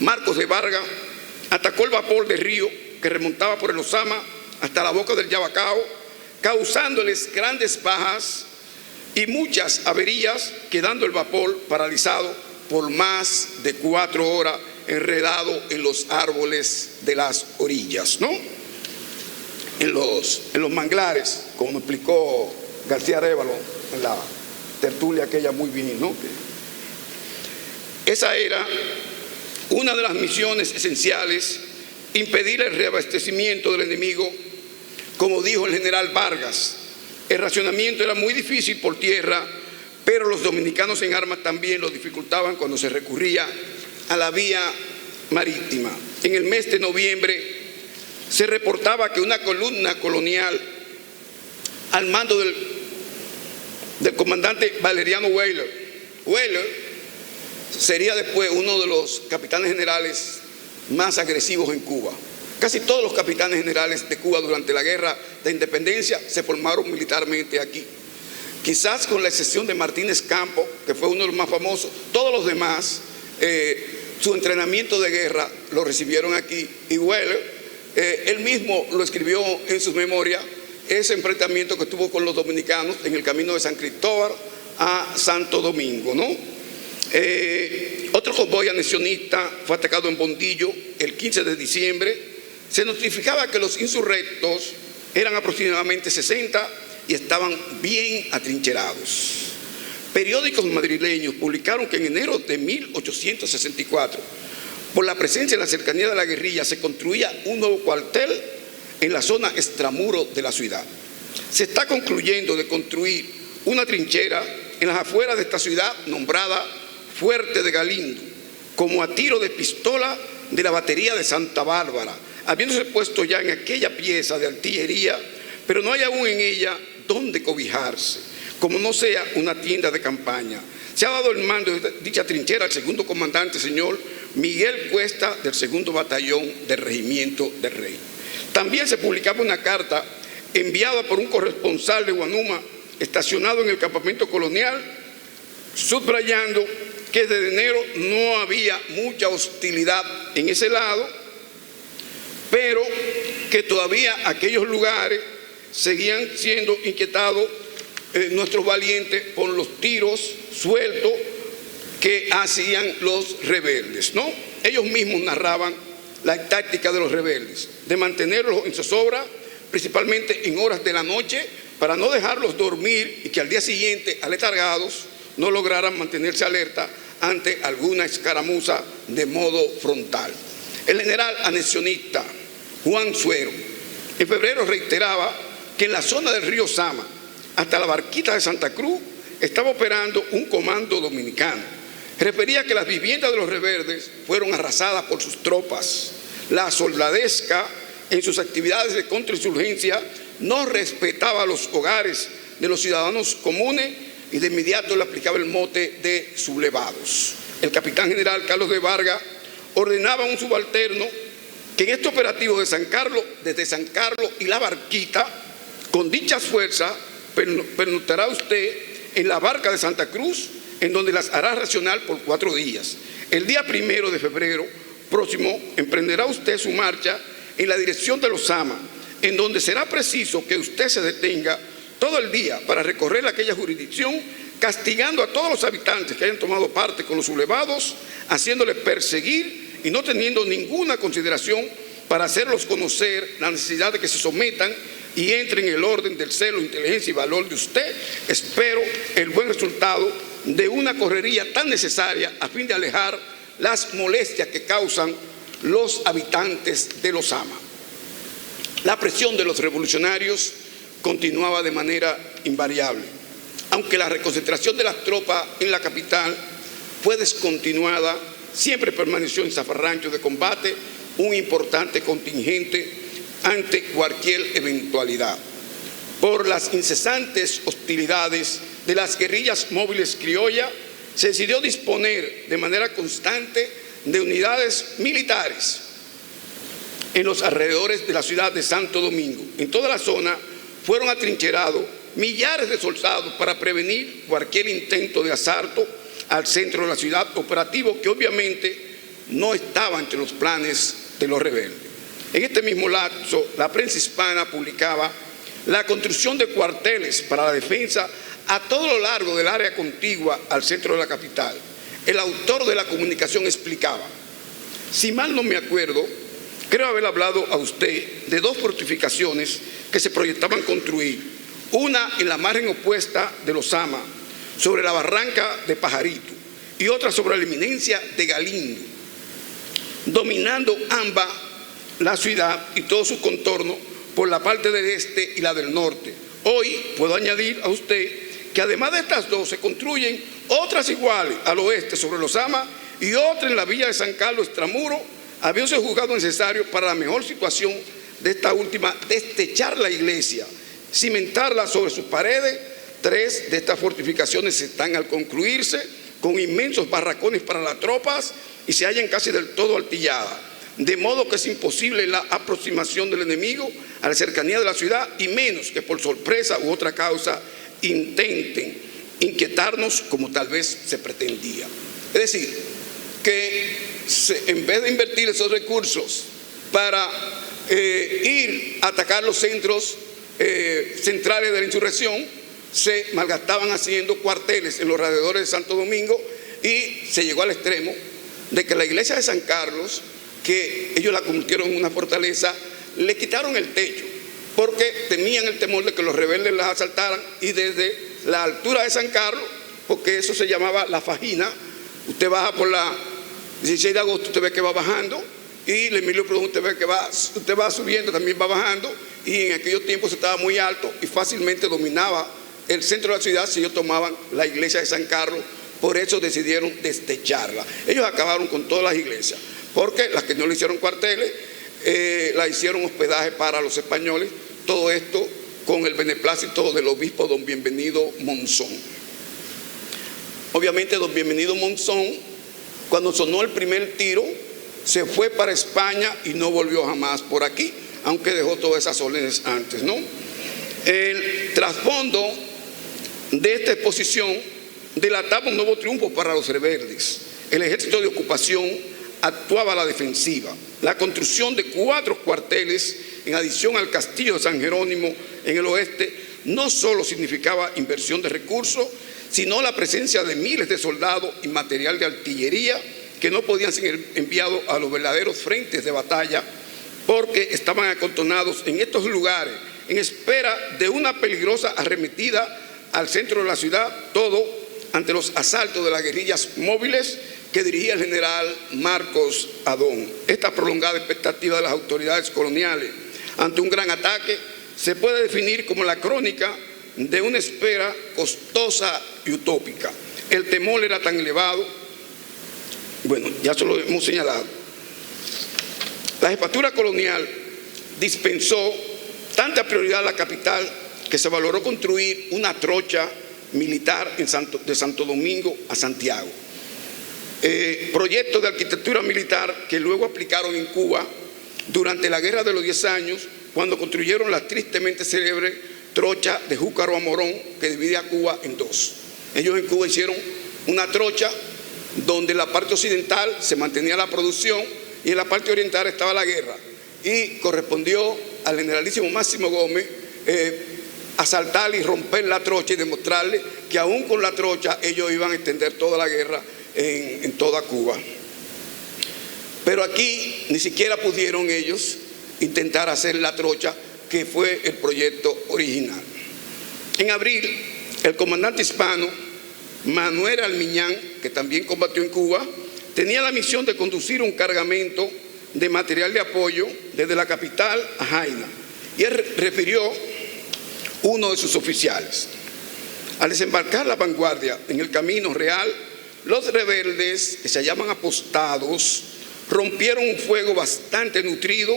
Marcos de Vargas atacó el vapor de río que remontaba por el Ozama hasta la boca del Yabacao, causándoles grandes bajas y muchas averías, quedando el vapor paralizado por más de 4 horas, enredado en los árboles de las orillas, ¿no? En los manglares, como explicó García Arévalo en la tertulia aquella muy bien, ¿no? Esa era una de las misiones esenciales, impedir el reabastecimiento del enemigo. Como dijo el general Vargas, el racionamiento era muy difícil por tierra, pero los dominicanos en armas también lo dificultaban cuando se recurría a la vía marítima. En el mes de noviembre se reportaba que una columna colonial al mando del comandante Valeriano Weyler sería después uno de los capitanes generales más agresivos en Cuba. Casi todos los capitanes generales de Cuba durante la guerra de independencia se formaron militarmente aquí. Quizás con la excepción de Martínez Campo, que fue uno de los más famosos, todos los demás, su entrenamiento de guerra lo recibieron aquí. Y Weyler, él mismo lo escribió en sus memorias, ese enfrentamiento que tuvo con los dominicanos en el camino de San Cristóbal a Santo Domingo, ¿no? Otro convoy anexionista fue atacado en Bondillo el 15 de diciembre. Se notificaba que los insurrectos eran aproximadamente 60 y estaban bien atrincherados. Periódicos madrileños publicaron que en enero de 1864, por la presencia en la cercanía de la guerrilla, se construía un nuevo cuartel en la zona extramuro de la ciudad. Se está concluyendo de construir una trinchera en las afueras de esta ciudad nombrada Fuerte de Galindo, como a tiro de pistola de la batería de Santa Bárbara, habiéndose puesto ya en aquella pieza de artillería, pero no hay aún en ella donde cobijarse, como no sea una tienda de campaña. Se ha dado el mando de dicha trinchera al segundo comandante, señor Miguel Cuesta, del segundo batallón del Regimiento del Rey. También se publicaba una carta enviada por un corresponsal de Guanuma, estacionado en el campamento colonial, subrayando que desde enero no había mucha hostilidad en ese lado, pero que todavía aquellos lugares seguían siendo inquietados nuestros valientes por los tiros sueltos que hacían los rebeldes, ¿no? Ellos mismos narraban la táctica de los rebeldes, de mantenerlos en zozobra, principalmente en horas de la noche, para no dejarlos dormir y que al día siguiente, aletargados, no lograran mantenerse alerta ante alguna escaramuza de modo frontal. El general anexionista Juan Suero en febrero reiteraba que en la zona del río Sama hasta la Barquita de Santa Cruz estaba operando un comando dominicano. Refería que las viviendas de los rebeldes fueron arrasadas por sus tropas. La soldadesca en sus actividades de contrainsurgencia no respetaba los hogares de los ciudadanos comunes y de inmediato le aplicaba el mote de sublevados. El capitán general Carlos de Vargas ordenaba a un subalterno que en este operativo de San Carlos, desde San Carlos y la Barquita, con dichas fuerzas, pernoctará usted en la barca de Santa Cruz, en donde las hará racional por 4 días. El día 1 de febrero próximo emprenderá usted su marcha en la dirección de los Sama, en donde será preciso que usted se detenga todo el día para recorrer aquella jurisdicción, castigando a todos los habitantes que hayan tomado parte con los sublevados, haciéndoles perseguir y no teniendo ninguna consideración para hacerlos conocer la necesidad de que se sometan y entren en el orden del celo, inteligencia y valor de usted. Espero el buen resultado de una correría tan necesaria a fin de alejar las molestias que causan los habitantes de los Sama. La presión de los revolucionarios continuaba de manera invariable. Aunque la reconcentración de las tropas en la capital fue descontinuada, siempre permaneció en zafarranchos de combate un importante contingente ante cualquier eventualidad. Por las incesantes hostilidades de las guerrillas móviles criollas, se decidió disponer de manera constante de unidades militares en los alrededores de la ciudad de Santo Domingo. En toda la zona fueron atrincherados millares de soldados para prevenir cualquier intento de asalto al centro de la ciudad, operativo que obviamente no estaba entre los planes de los rebeldes. En este mismo lapso, la prensa hispana publicaba la construcción de cuarteles para la defensa a todo lo largo del área contigua al centro de la capital. El autor de la comunicación explicaba: si mal no me acuerdo, creo haber hablado a usted de 2 fortificaciones que se proyectaban construir, una en la margen opuesta de los Sama, sobre la barranca de Pajarito, y otra sobre la eminencia de Galindo, dominando ambas la ciudad y todo su contorno por la parte del este y la del norte. Hoy puedo añadir a usted que además de estas 2 se construyen otras iguales al oeste sobre los Sama y otra en la villa de San Carlos Extramuro, habiéndose juzgado necesario para la mejor situación de esta última destechar la iglesia, cimentarla sobre sus paredes. 3 de estas fortificaciones están al concluirse, con inmensos barracones para las tropas y se hallan casi del todo artilladas, de modo que es imposible la aproximación del enemigo a la cercanía de la ciudad, y menos que por sorpresa u otra causa intenten inquietarnos como tal vez se pretendía. Es decir, que en vez de invertir esos recursos para ir a atacar los centros centrales de la insurrección, se malgastaban haciendo cuarteles en los alrededores de Santo Domingo, y se llegó al extremo de que la iglesia de San Carlos, que ellos la convirtieron en una fortaleza, le quitaron el techo porque tenían el temor de que los rebeldes las asaltaran, y desde la altura de San Carlos, porque eso se llamaba La Fajina, usted baja por la 16 de agosto, usted ve que va bajando, y el Emilio Prudón usted ve que usted va subiendo, también va bajando, y en aquellos tiempos estaba muy alto y fácilmente dominaba el centro de la ciudad si ellos tomaban la iglesia de San Carlos. Por eso decidieron destecharla. Ellos acabaron con todas las iglesias, porque las que no le hicieron cuarteles, la hicieron hospedaje para los españoles, todo esto con el beneplácito del obispo don Bienvenido Monzón. Obviamente don Bienvenido Monzón, cuando sonó el primer tiro, se fue para España y no volvió jamás por aquí, aunque dejó todas esas órdenes antes, ¿no? El trasfondo de esta exposición delataba un nuevo triunfo para los rebeldes. El ejército de ocupación actuaba a la defensiva. La construcción de 4 cuarteles en adición al castillo de San Jerónimo en el oeste no solo significaba inversión de recursos, sino la presencia de miles de soldados y material de artillería que no podían ser enviados a los verdaderos frentes de batalla, porque estaban acantonados en estos lugares en espera de una peligrosa arremetida al centro de la ciudad, todo ante los asaltos de las guerrillas móviles que dirigía el general Marcos Adón. Esta prolongada expectativa de las autoridades coloniales ante un gran ataque se puede definir como la crónica de una espera costosa y utópica. El temor era tan elevado, bueno, ya se lo hemos señalado. La jefatura colonial dispensó tanta prioridad a la capital que se valoró construir una trocha militar de Santo Domingo a Santiago. Proyectos de arquitectura militar que luego aplicaron en Cuba durante la Guerra de los 10 años, cuando construyeron la tristemente célebre trocha de Júcaro a Morón, que dividía a Cuba en dos. Ellos en Cuba hicieron una trocha donde en la parte occidental se mantenía la producción y en la parte oriental estaba la guerra. Y correspondió al generalísimo Máximo Gómez asaltar y romper la trocha y demostrarle que aún con la trocha ellos iban a extender toda la guerra en toda Cuba. Pero aquí ni siquiera pudieron ellos intentar hacer la trocha, que fue el proyecto original. En abril, el comandante hispano Manuel Almiñán, que también combatió en Cuba, tenía la misión de conducir un cargamento de material de apoyo desde la capital a Jaina. Y él refirió uno de sus oficiales: al desembarcar la vanguardia en el Camino Real, los rebeldes, que se llaman apostados, rompieron un fuego bastante nutrido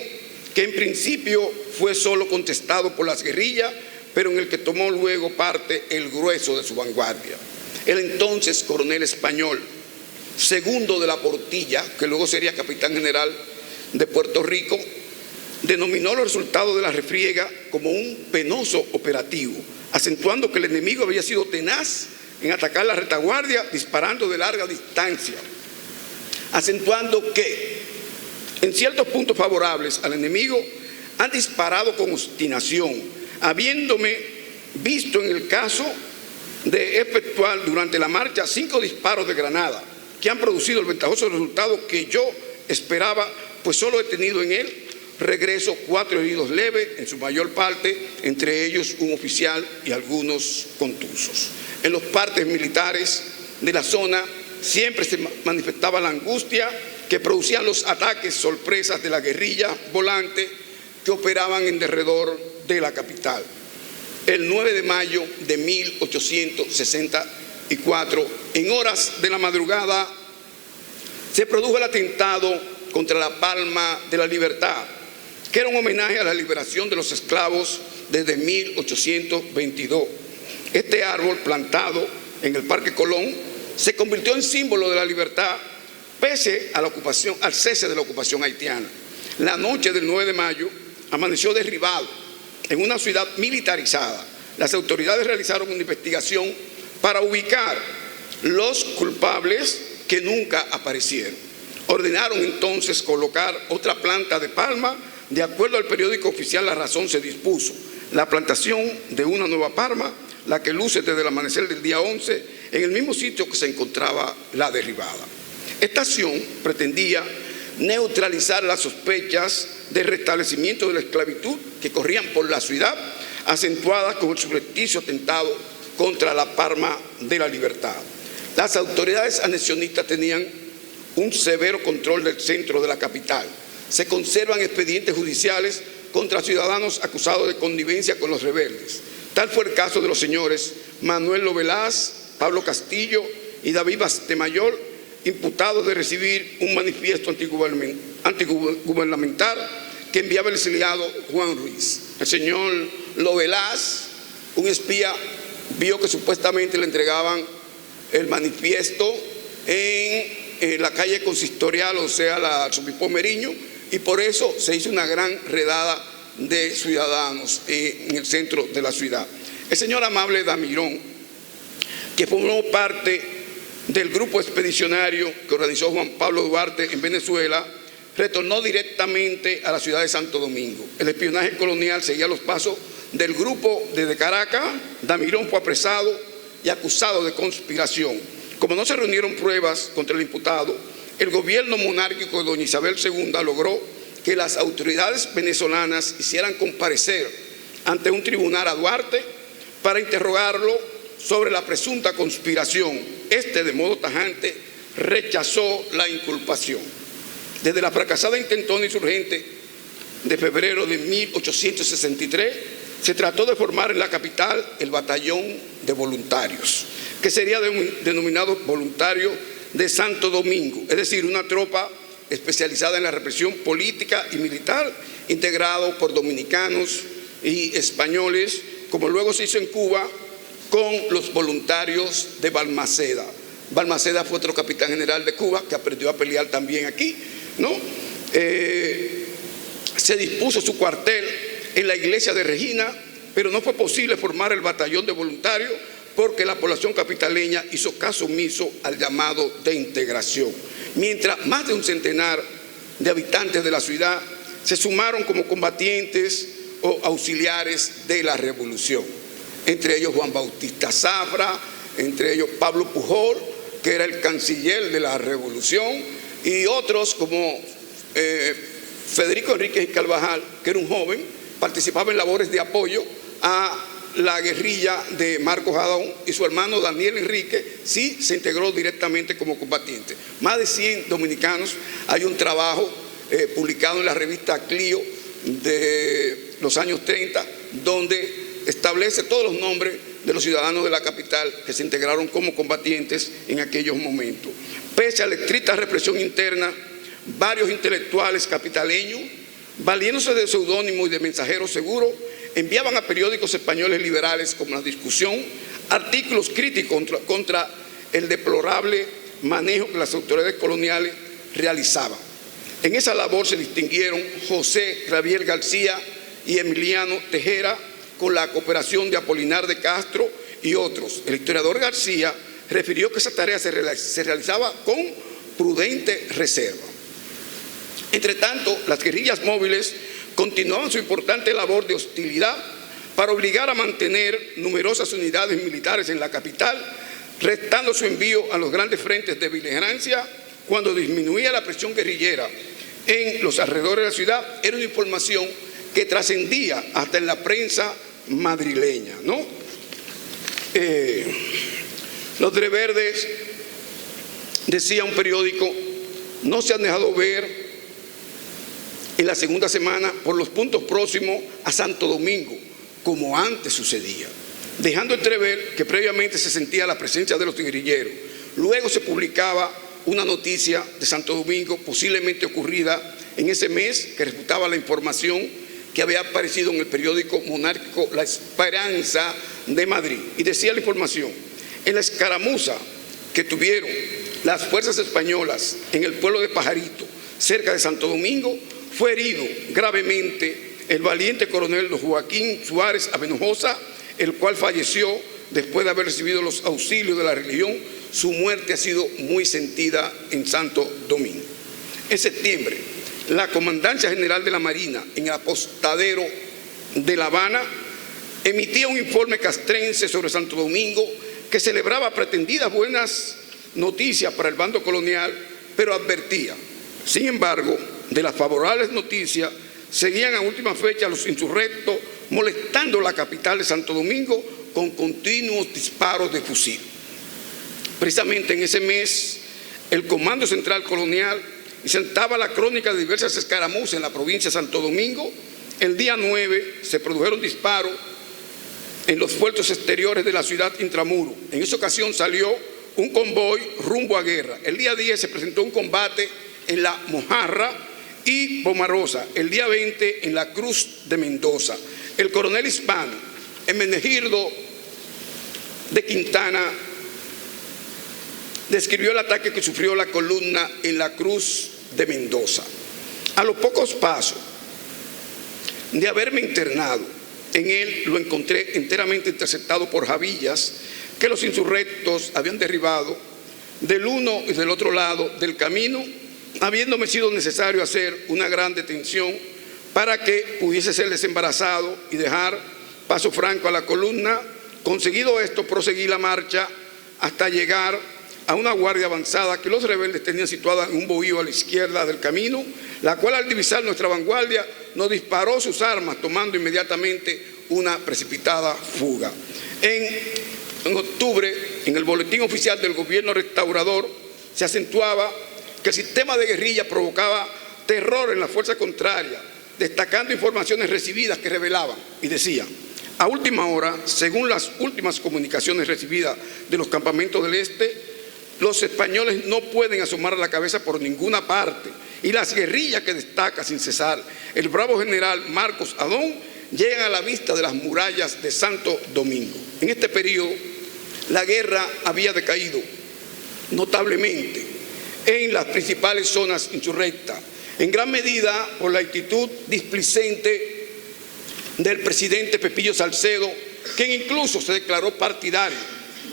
que en principio fue solo contestado por las guerrillas, pero en el que tomó luego parte el grueso de su vanguardia. El entonces coronel español Segundo de la Portilla, que luego sería capitán general de Puerto Rico, denominó los resultados de la refriega como un penoso operativo, acentuando que el enemigo había sido tenaz en atacar la retaguardia disparando de larga distancia, acentuando que en ciertos puntos favorables al enemigo han disparado con obstinación, habiéndome visto en el caso de efectuar durante la marcha 5 disparos de granada que han producido el ventajoso resultado que yo esperaba, pues solo he tenido en el regreso 4 heridos leves, en su mayor parte, entre ellos un oficial y algunos contusos. En los partes militares de la zona siempre se manifestaba la angustia que producían los ataques sorpresas de la guerrilla volante que operaban en derredor de la capital. El 9 de mayo de 1864, en horas de la madrugada, se produjo el atentado contra la Palma de la Libertad, que era un homenaje a la liberación de los esclavos desde 1822. Este árbol plantado en el Parque Colón se convirtió en símbolo de la libertad pese a la ocupación, al cese de la ocupación haitiana. La noche del 9 de mayo amaneció derribado en una ciudad militarizada. Las autoridades realizaron una investigación para ubicar los culpables que nunca aparecieron. Ordenaron entonces colocar otra planta de palma. De acuerdo al periódico oficial La Razón, se dispuso la plantación de una nueva palma, la que luce desde el amanecer del día 11 en el mismo sitio que se encontraba la derribada. Esta acción pretendía neutralizar las sospechas de restablecimiento de la esclavitud que corrían por la ciudad, acentuadas con el subrepticio atentado contra la Palma de la Libertad. Las autoridades anexionistas tenían un severo control del centro de la capital. Se conservan expedientes judiciales contra ciudadanos acusados de connivencia con los rebeldes. Tal fue el caso de los señores Manuel Lovelás, Pablo Castillo y David Bastemayor, imputados de recibir un manifiesto antigubernamental que enviaba el exiliado Juan Ruiz. El señor Lovelás, un espía, vio que supuestamente le entregaban el manifiesto en la calle consistorial, o sea, la Subipó Meriño, y por eso se hizo una gran redada de ciudadanos en el centro de la ciudad. El señor Amable Damirón, que formó parte del grupo expedicionario que organizó Juan Pablo Duarte en Venezuela, retornó directamente a la ciudad de Santo Domingo. El espionaje colonial seguía los pasos del grupo desde Caracas. Damirón fue apresado y acusado de conspiración. Como no se reunieron pruebas contra el imputado, el gobierno monárquico de doña Isabel II logró que las autoridades venezolanas hicieran comparecer ante un tribunal a Duarte para interrogarlo sobre la presunta conspiración. Este, de modo tajante, rechazó la inculpación. Desde la fracasada intentona insurgente de febrero de 1863, se trató de formar en la capital el Batallón de Voluntarios, que sería denominado Voluntario de Santo Domingo, es decir, una tropa especializada en la represión política y militar, integrado por dominicanos y españoles, como luego se hizo en Cuba con los voluntarios de Balmaceda. Balmaceda fue otro capitán general de Cuba que aprendió a pelear también aquí, ¿no? Se dispuso su cuartel en la iglesia de Regina, pero no fue posible formar el batallón de voluntarios porque la población capitaleña hizo caso omiso al llamado de integración. Mientras más de un centenar de habitantes de la ciudad se sumaron como combatientes o auxiliares de la revolución. Entre ellos Juan Bautista Zafra, entre ellos Pablo Pujol, que era el canciller de la revolución, y otros como Federico Enríquez y Carvajal, que era un joven, participaba en labores de apoyo a la guerrilla de Marcos Adón, y su hermano Daniel Enrique sí se integró directamente como combatiente. Más de 100 dominicanos. Hay un trabajo publicado en la revista Clio de los años 30, donde establece todos los nombres de los ciudadanos de la capital que se integraron como combatientes en aquellos momentos. Pese a la estricta represión interna, varios intelectuales capitaleños, valiéndose de seudónimos y de mensajeros seguros, enviaban a periódicos españoles liberales como La Discusión artículos críticos contra el deplorable manejo que las autoridades coloniales realizaban. En esa labor se distinguieron José Javier García y Emiliano Tejera, con la cooperación de Apolinar de Castro y otros. El historiador García refirió que esa tarea se realizaba con prudente reserva. Entre tanto, las guerrillas móviles continuaban su importante labor de hostilidad para obligar a mantener numerosas unidades militares en la capital, restando su envío a los grandes frentes de beligerancia. Cuando disminuía la presión guerrillera en los alrededores de la ciudad, era una información que trascendía hasta en la prensa madrileña, ¿no? Los Dreverdes, decía un periódico, no se han dejado ver en la segunda semana por los puntos próximos a Santo Domingo, como antes sucedía, dejando entrever que previamente se sentía la presencia de los guerrilleros. Luego se publicaba una noticia de Santo Domingo posiblemente ocurrida en ese mes que refutaba la información que había aparecido en el periódico monárquico La Esperanza de Madrid. Y decía la información: en la escaramuza que tuvieron las fuerzas españolas en el pueblo de Pajarito, cerca de Santo Domingo, fue herido gravemente el valiente coronel Joaquín Suárez Avenojosa, el cual falleció después de haber recibido los auxilios de la religión. Su muerte ha sido muy sentida en Santo Domingo. En septiembre, la Comandancia General de la Marina, en el apostadero de La Habana, emitía un informe castrense sobre Santo Domingo que celebraba pretendidas buenas noticias para el bando colonial, pero advertía, sin embargo, de las favorables noticias, seguían a última fecha los insurrectos molestando la capital de Santo Domingo con continuos disparos de fusil. Precisamente en ese mes, el Comando Central Colonial presentaba la crónica de diversas escaramuzas en la provincia de Santo Domingo. El día 9 se produjeron disparos en los puertos exteriores de la ciudad intramuro. En esa ocasión salió un convoy rumbo a guerra. El día 10 se presentó un combate en la Mojarra y Pomarosa. El día 20 en la Cruz de Mendoza. El coronel hispano Hermenegildo de Quintana describió el ataque que sufrió la columna en la Cruz de Mendoza. A los pocos pasos de haberme internado en él, lo encontré enteramente interceptado por javillas que los insurrectos habían derribado del uno y del otro lado del camino, habiéndome sido necesario hacer una gran detención para que pudiese ser desembarazado y dejar paso franco a la columna. Conseguido esto, proseguí la marcha hasta llegar a una guardia avanzada que los rebeldes tenían situada en un bohío a la izquierda del camino, la cual al divisar nuestra vanguardia nos disparó sus armas, tomando inmediatamente una precipitada fuga. En En octubre, en el boletín oficial del gobierno restaurador, se acentuaba que el sistema de guerrilla provocaba terror en la fuerza contraria, destacando informaciones recibidas que revelaban y decía: a última hora, según las últimas comunicaciones recibidas de los campamentos del este, los españoles no pueden asomar la cabeza por ninguna parte y las guerrillas que destaca sin cesar el bravo general Marcos Adón llegan a la vista de las murallas de Santo Domingo. En este periodo, la guerra había decaído notablemente en las principales zonas insurrectas, en gran medida por la actitud displicente del presidente Pepillo Salcedo, quien incluso se declaró partidario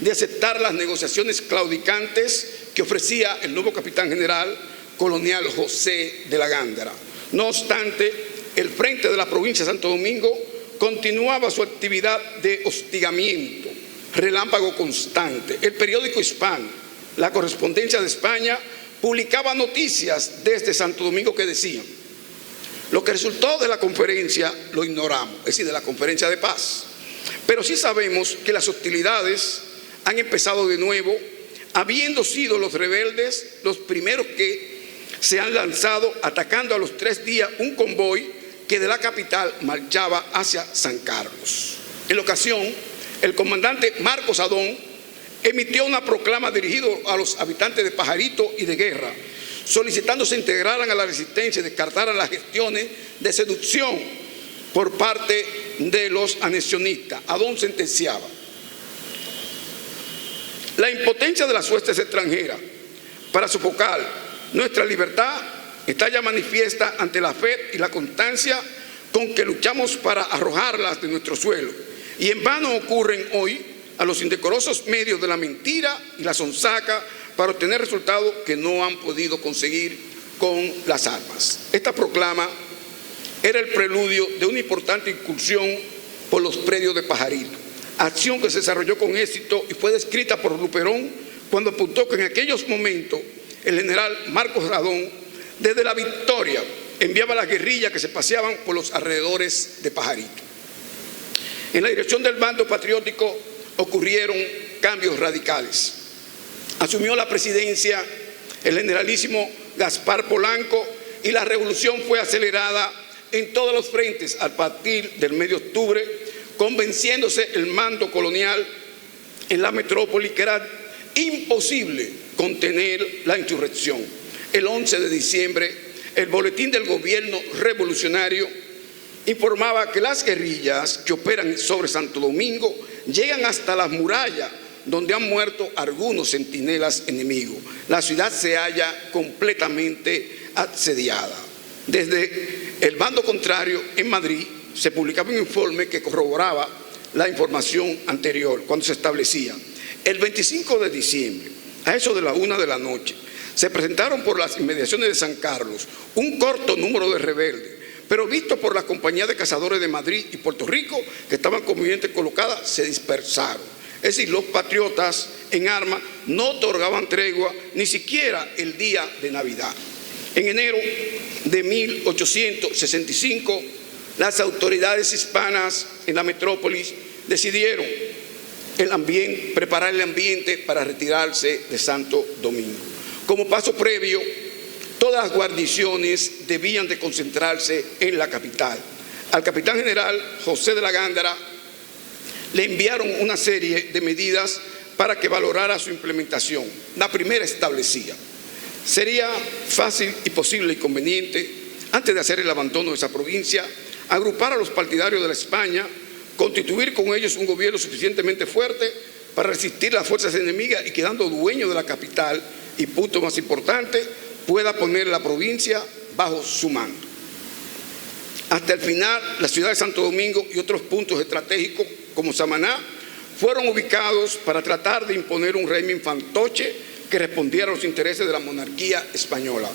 de aceptar las negociaciones claudicantes que ofrecía el nuevo capitán general colonial José de la Gándara. No obstante, el frente de la provincia de Santo Domingo continuaba su actividad de hostigamiento, relámpago constante. El periódico hispano, La Correspondencia de España, publicaba noticias desde Santo Domingo que decían: lo que resultó de la conferencia lo ignoramos, es decir, de la conferencia de paz. Pero sí sabemos que las hostilidades han empezado de nuevo, habiendo sido los rebeldes los primeros que se han lanzado atacando a los 3 días un convoy que de la capital marchaba hacia San Carlos. En la ocasión, el comandante Marcos Adón emitió una proclama dirigida a los habitantes de Pajarito y de Guerra, solicitando se integraran a la resistencia y descartaran las gestiones de seducción por parte de los anexionistas. Adón sentenciaba: la impotencia de las huestes extranjeras para sofocar nuestra libertad está ya manifiesta ante la fe y la constancia con que luchamos para arrojarlas de nuestro suelo, y en vano ocurren hoy a los indecorosos medios de la mentira y la sonsaca para obtener resultados que no han podido conseguir con las armas. Esta proclama era el preludio de una importante incursión por los predios de Pajarito, acción que se desarrolló con éxito y fue descrita por Luperón cuando apuntó que en aquellos momentos el general Marcos Adón, desde La Victoria, enviaba a las guerrillas que se paseaban por los alrededores de Pajarito. En la dirección del bando patriótico ocurrieron cambios radicales. Asumió la presidencia el generalísimo Gaspar Polanco y la revolución fue acelerada en todos los frentes a partir del mes de octubre, convenciéndose el mando colonial en la metrópoli que era imposible contener la insurrección. El 11 de diciembre, el boletín del gobierno revolucionario informaba que las guerrillas que operan sobre Santo Domingo llegan hasta las murallas, donde han muerto algunos centinelas enemigos. La ciudad se halla completamente asediada. Desde el bando contrario, en Madrid, se publicaba un informe que corroboraba la información anterior, cuando se establecía: el 25 de diciembre, a eso de la 1 de la noche, se presentaron por las inmediaciones de San Carlos un corto número de rebeldes, pero visto por las compañías de cazadores de Madrid y Puerto Rico, que estaban convenientemente colocadas, se dispersaron. Es decir, los patriotas en armas no otorgaban tregua ni siquiera el día de Navidad. En enero de 1865, las autoridades hispanas en la metrópolis decidieron preparar el ambiente para retirarse de Santo Domingo. Como paso previo, todas las guarniciones debían de concentrarse en la capital. Al capitán general José de la Gándara le enviaron una serie de medidas para que valorara su implementación. La primera establecía: sería fácil y posible y conveniente, antes de hacer el abandono de esa provincia, agrupar a los partidarios de la España, constituir con ellos un gobierno suficientemente fuerte para resistir las fuerzas enemigas y, quedando dueño de la capital y punto más importante, pueda poner la provincia bajo su mando. Hasta el final, la ciudad de Santo Domingo y otros puntos estratégicos como Samaná fueron ubicados para tratar de imponer un régimen fantoche que respondiera a los intereses de la monarquía española.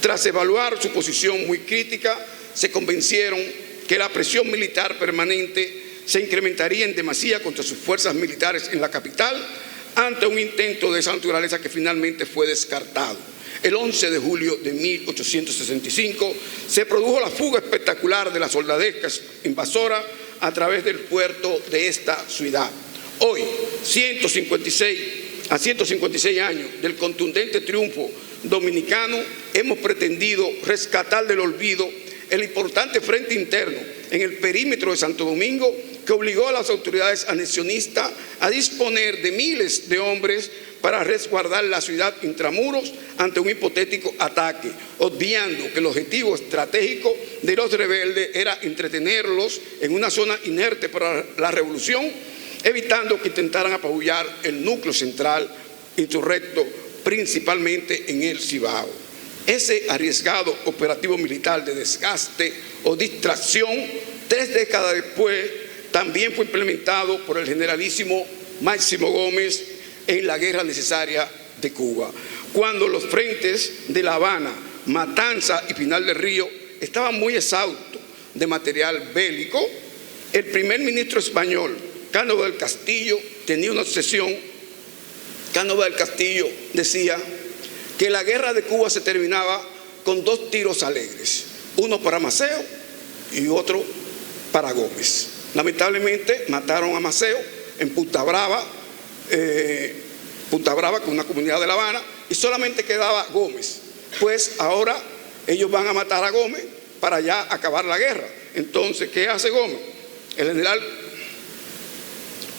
Tras evaluar su posición muy crítica, se convencieron que la presión militar permanente se incrementaría en demasía contra sus fuerzas militares en la capital ante un intento de esa naturaleza que finalmente fue descartado. El 11 de julio de 1865 se produjo la fuga espectacular de la soldadesca invasora a través del puerto de esta ciudad. Hoy, 156 años del contundente triunfo dominicano, hemos pretendido rescatar del olvido el importante frente interno en el perímetro de Santo Domingo que obligó a las autoridades anexionistas a disponer de miles de hombres para resguardar la ciudad intramuros ante un hipotético ataque, obviando que el objetivo estratégico de los rebeldes era entretenerlos en una zona inerte para la revolución, evitando que intentaran apabullar el núcleo central insurrecto, principalmente en el Cibao. Ese arriesgado operativo militar de desgaste o distracción, 3 décadas después, también fue implementado por el generalísimo Máximo Gómez en la guerra necesaria de Cuba, cuando los frentes de La Habana, Matanza y Pinal del Río estaban muy exhaustos de material bélico. El primer ministro español, Cánovas del Castillo, tenía una obsesión. Cánovas del Castillo decía que la guerra de Cuba se terminaba con 2 tiros alegres, uno para Maceo y otro para Gómez. Lamentablemente mataron a Maceo en Punta Brava, que es una comunidad de La Habana, y solamente quedaba Gómez. Pues ahora ellos van a matar a Gómez para ya acabar la guerra. Entonces, ¿qué hace Gómez? El general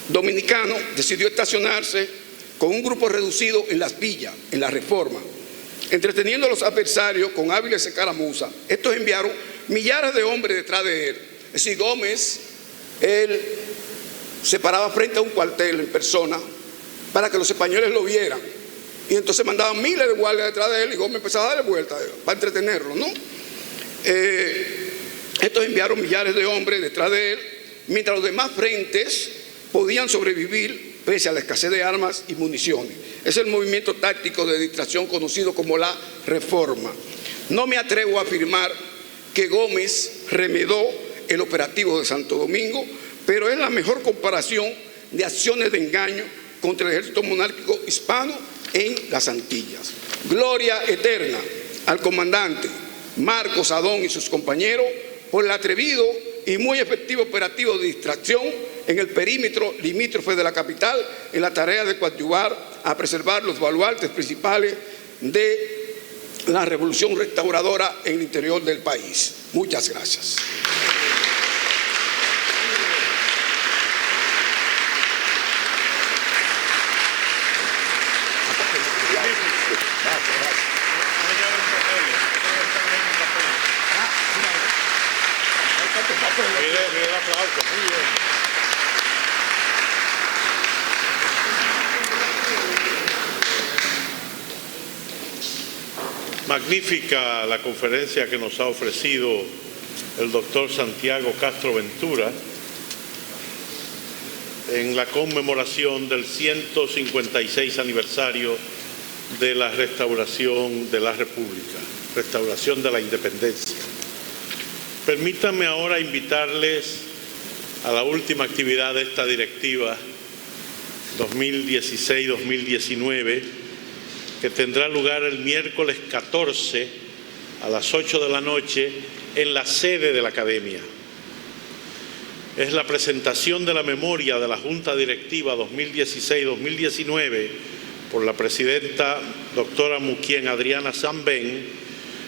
dominicano decidió estacionarse con un grupo reducido en las villas, en la Reforma, entreteniendo a los adversarios con hábiles escaramuzas. Estos enviaron millares de hombres detrás de él. Es decir, Gómez, él se paraba frente a un cuartel en persona para que los españoles lo vieran. Y entonces mandaban miles de guardias detrás de él y Gómez empezaba a darle vueltas para entretenerlo, ¿no? Estos enviaron millares de hombres detrás de él, mientras los demás frentes podían sobrevivir pese a la escasez de armas y municiones. Es el movimiento táctico de distracción conocido como la Reforma. No me atrevo a afirmar que Gómez remedó el operativo de Santo Domingo, pero es la mejor comparación de acciones de engaño contra el ejército monárquico hispano en las Antillas. Gloria eterna al comandante Marcos Adón y sus compañeros por el atrevido y muy efectivo operativo de distracción en el perímetro limítrofe de la capital en la tarea de coadyuvar a preservar los baluartes principales de la revolución restauradora en el interior del país. Muchas gracias. Magnífica la conferencia que nos ha ofrecido el doctor Santiago Castro Ventura en la conmemoración del 156 aniversario de la restauración de la República, restauración de la independencia. Permítanme ahora invitarles a la última actividad de esta directiva 2016-2019, que tendrá lugar el miércoles 14 a las 8 de la noche en la sede de la Academia. Es la presentación de la memoria de la Junta Directiva 2016-2019 por la presidenta doctora Muquien Adriana Sambén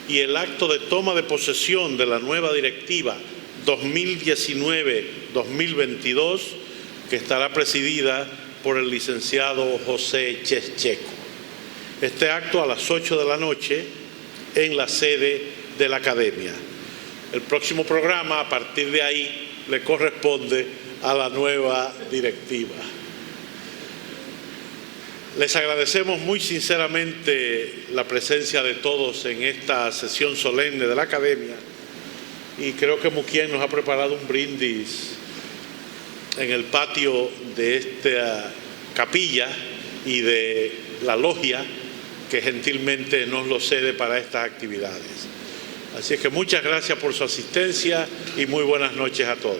y el acto de toma de posesión de la nueva directiva 2019-2022 que estará presidida por el licenciado José Checheco. Este acto a las 8 de la noche en la sede de la Academia. El próximo programa, a partir de ahí, le corresponde a la nueva directiva. Les agradecemos muy sinceramente la presencia de todos en esta sesión solemne de la Academia y creo que Muquien nos ha preparado un brindis en el patio de esta capilla y de la logia que gentilmente nos lo cede para estas actividades. Así es que muchas gracias por su asistencia y muy buenas noches a todos.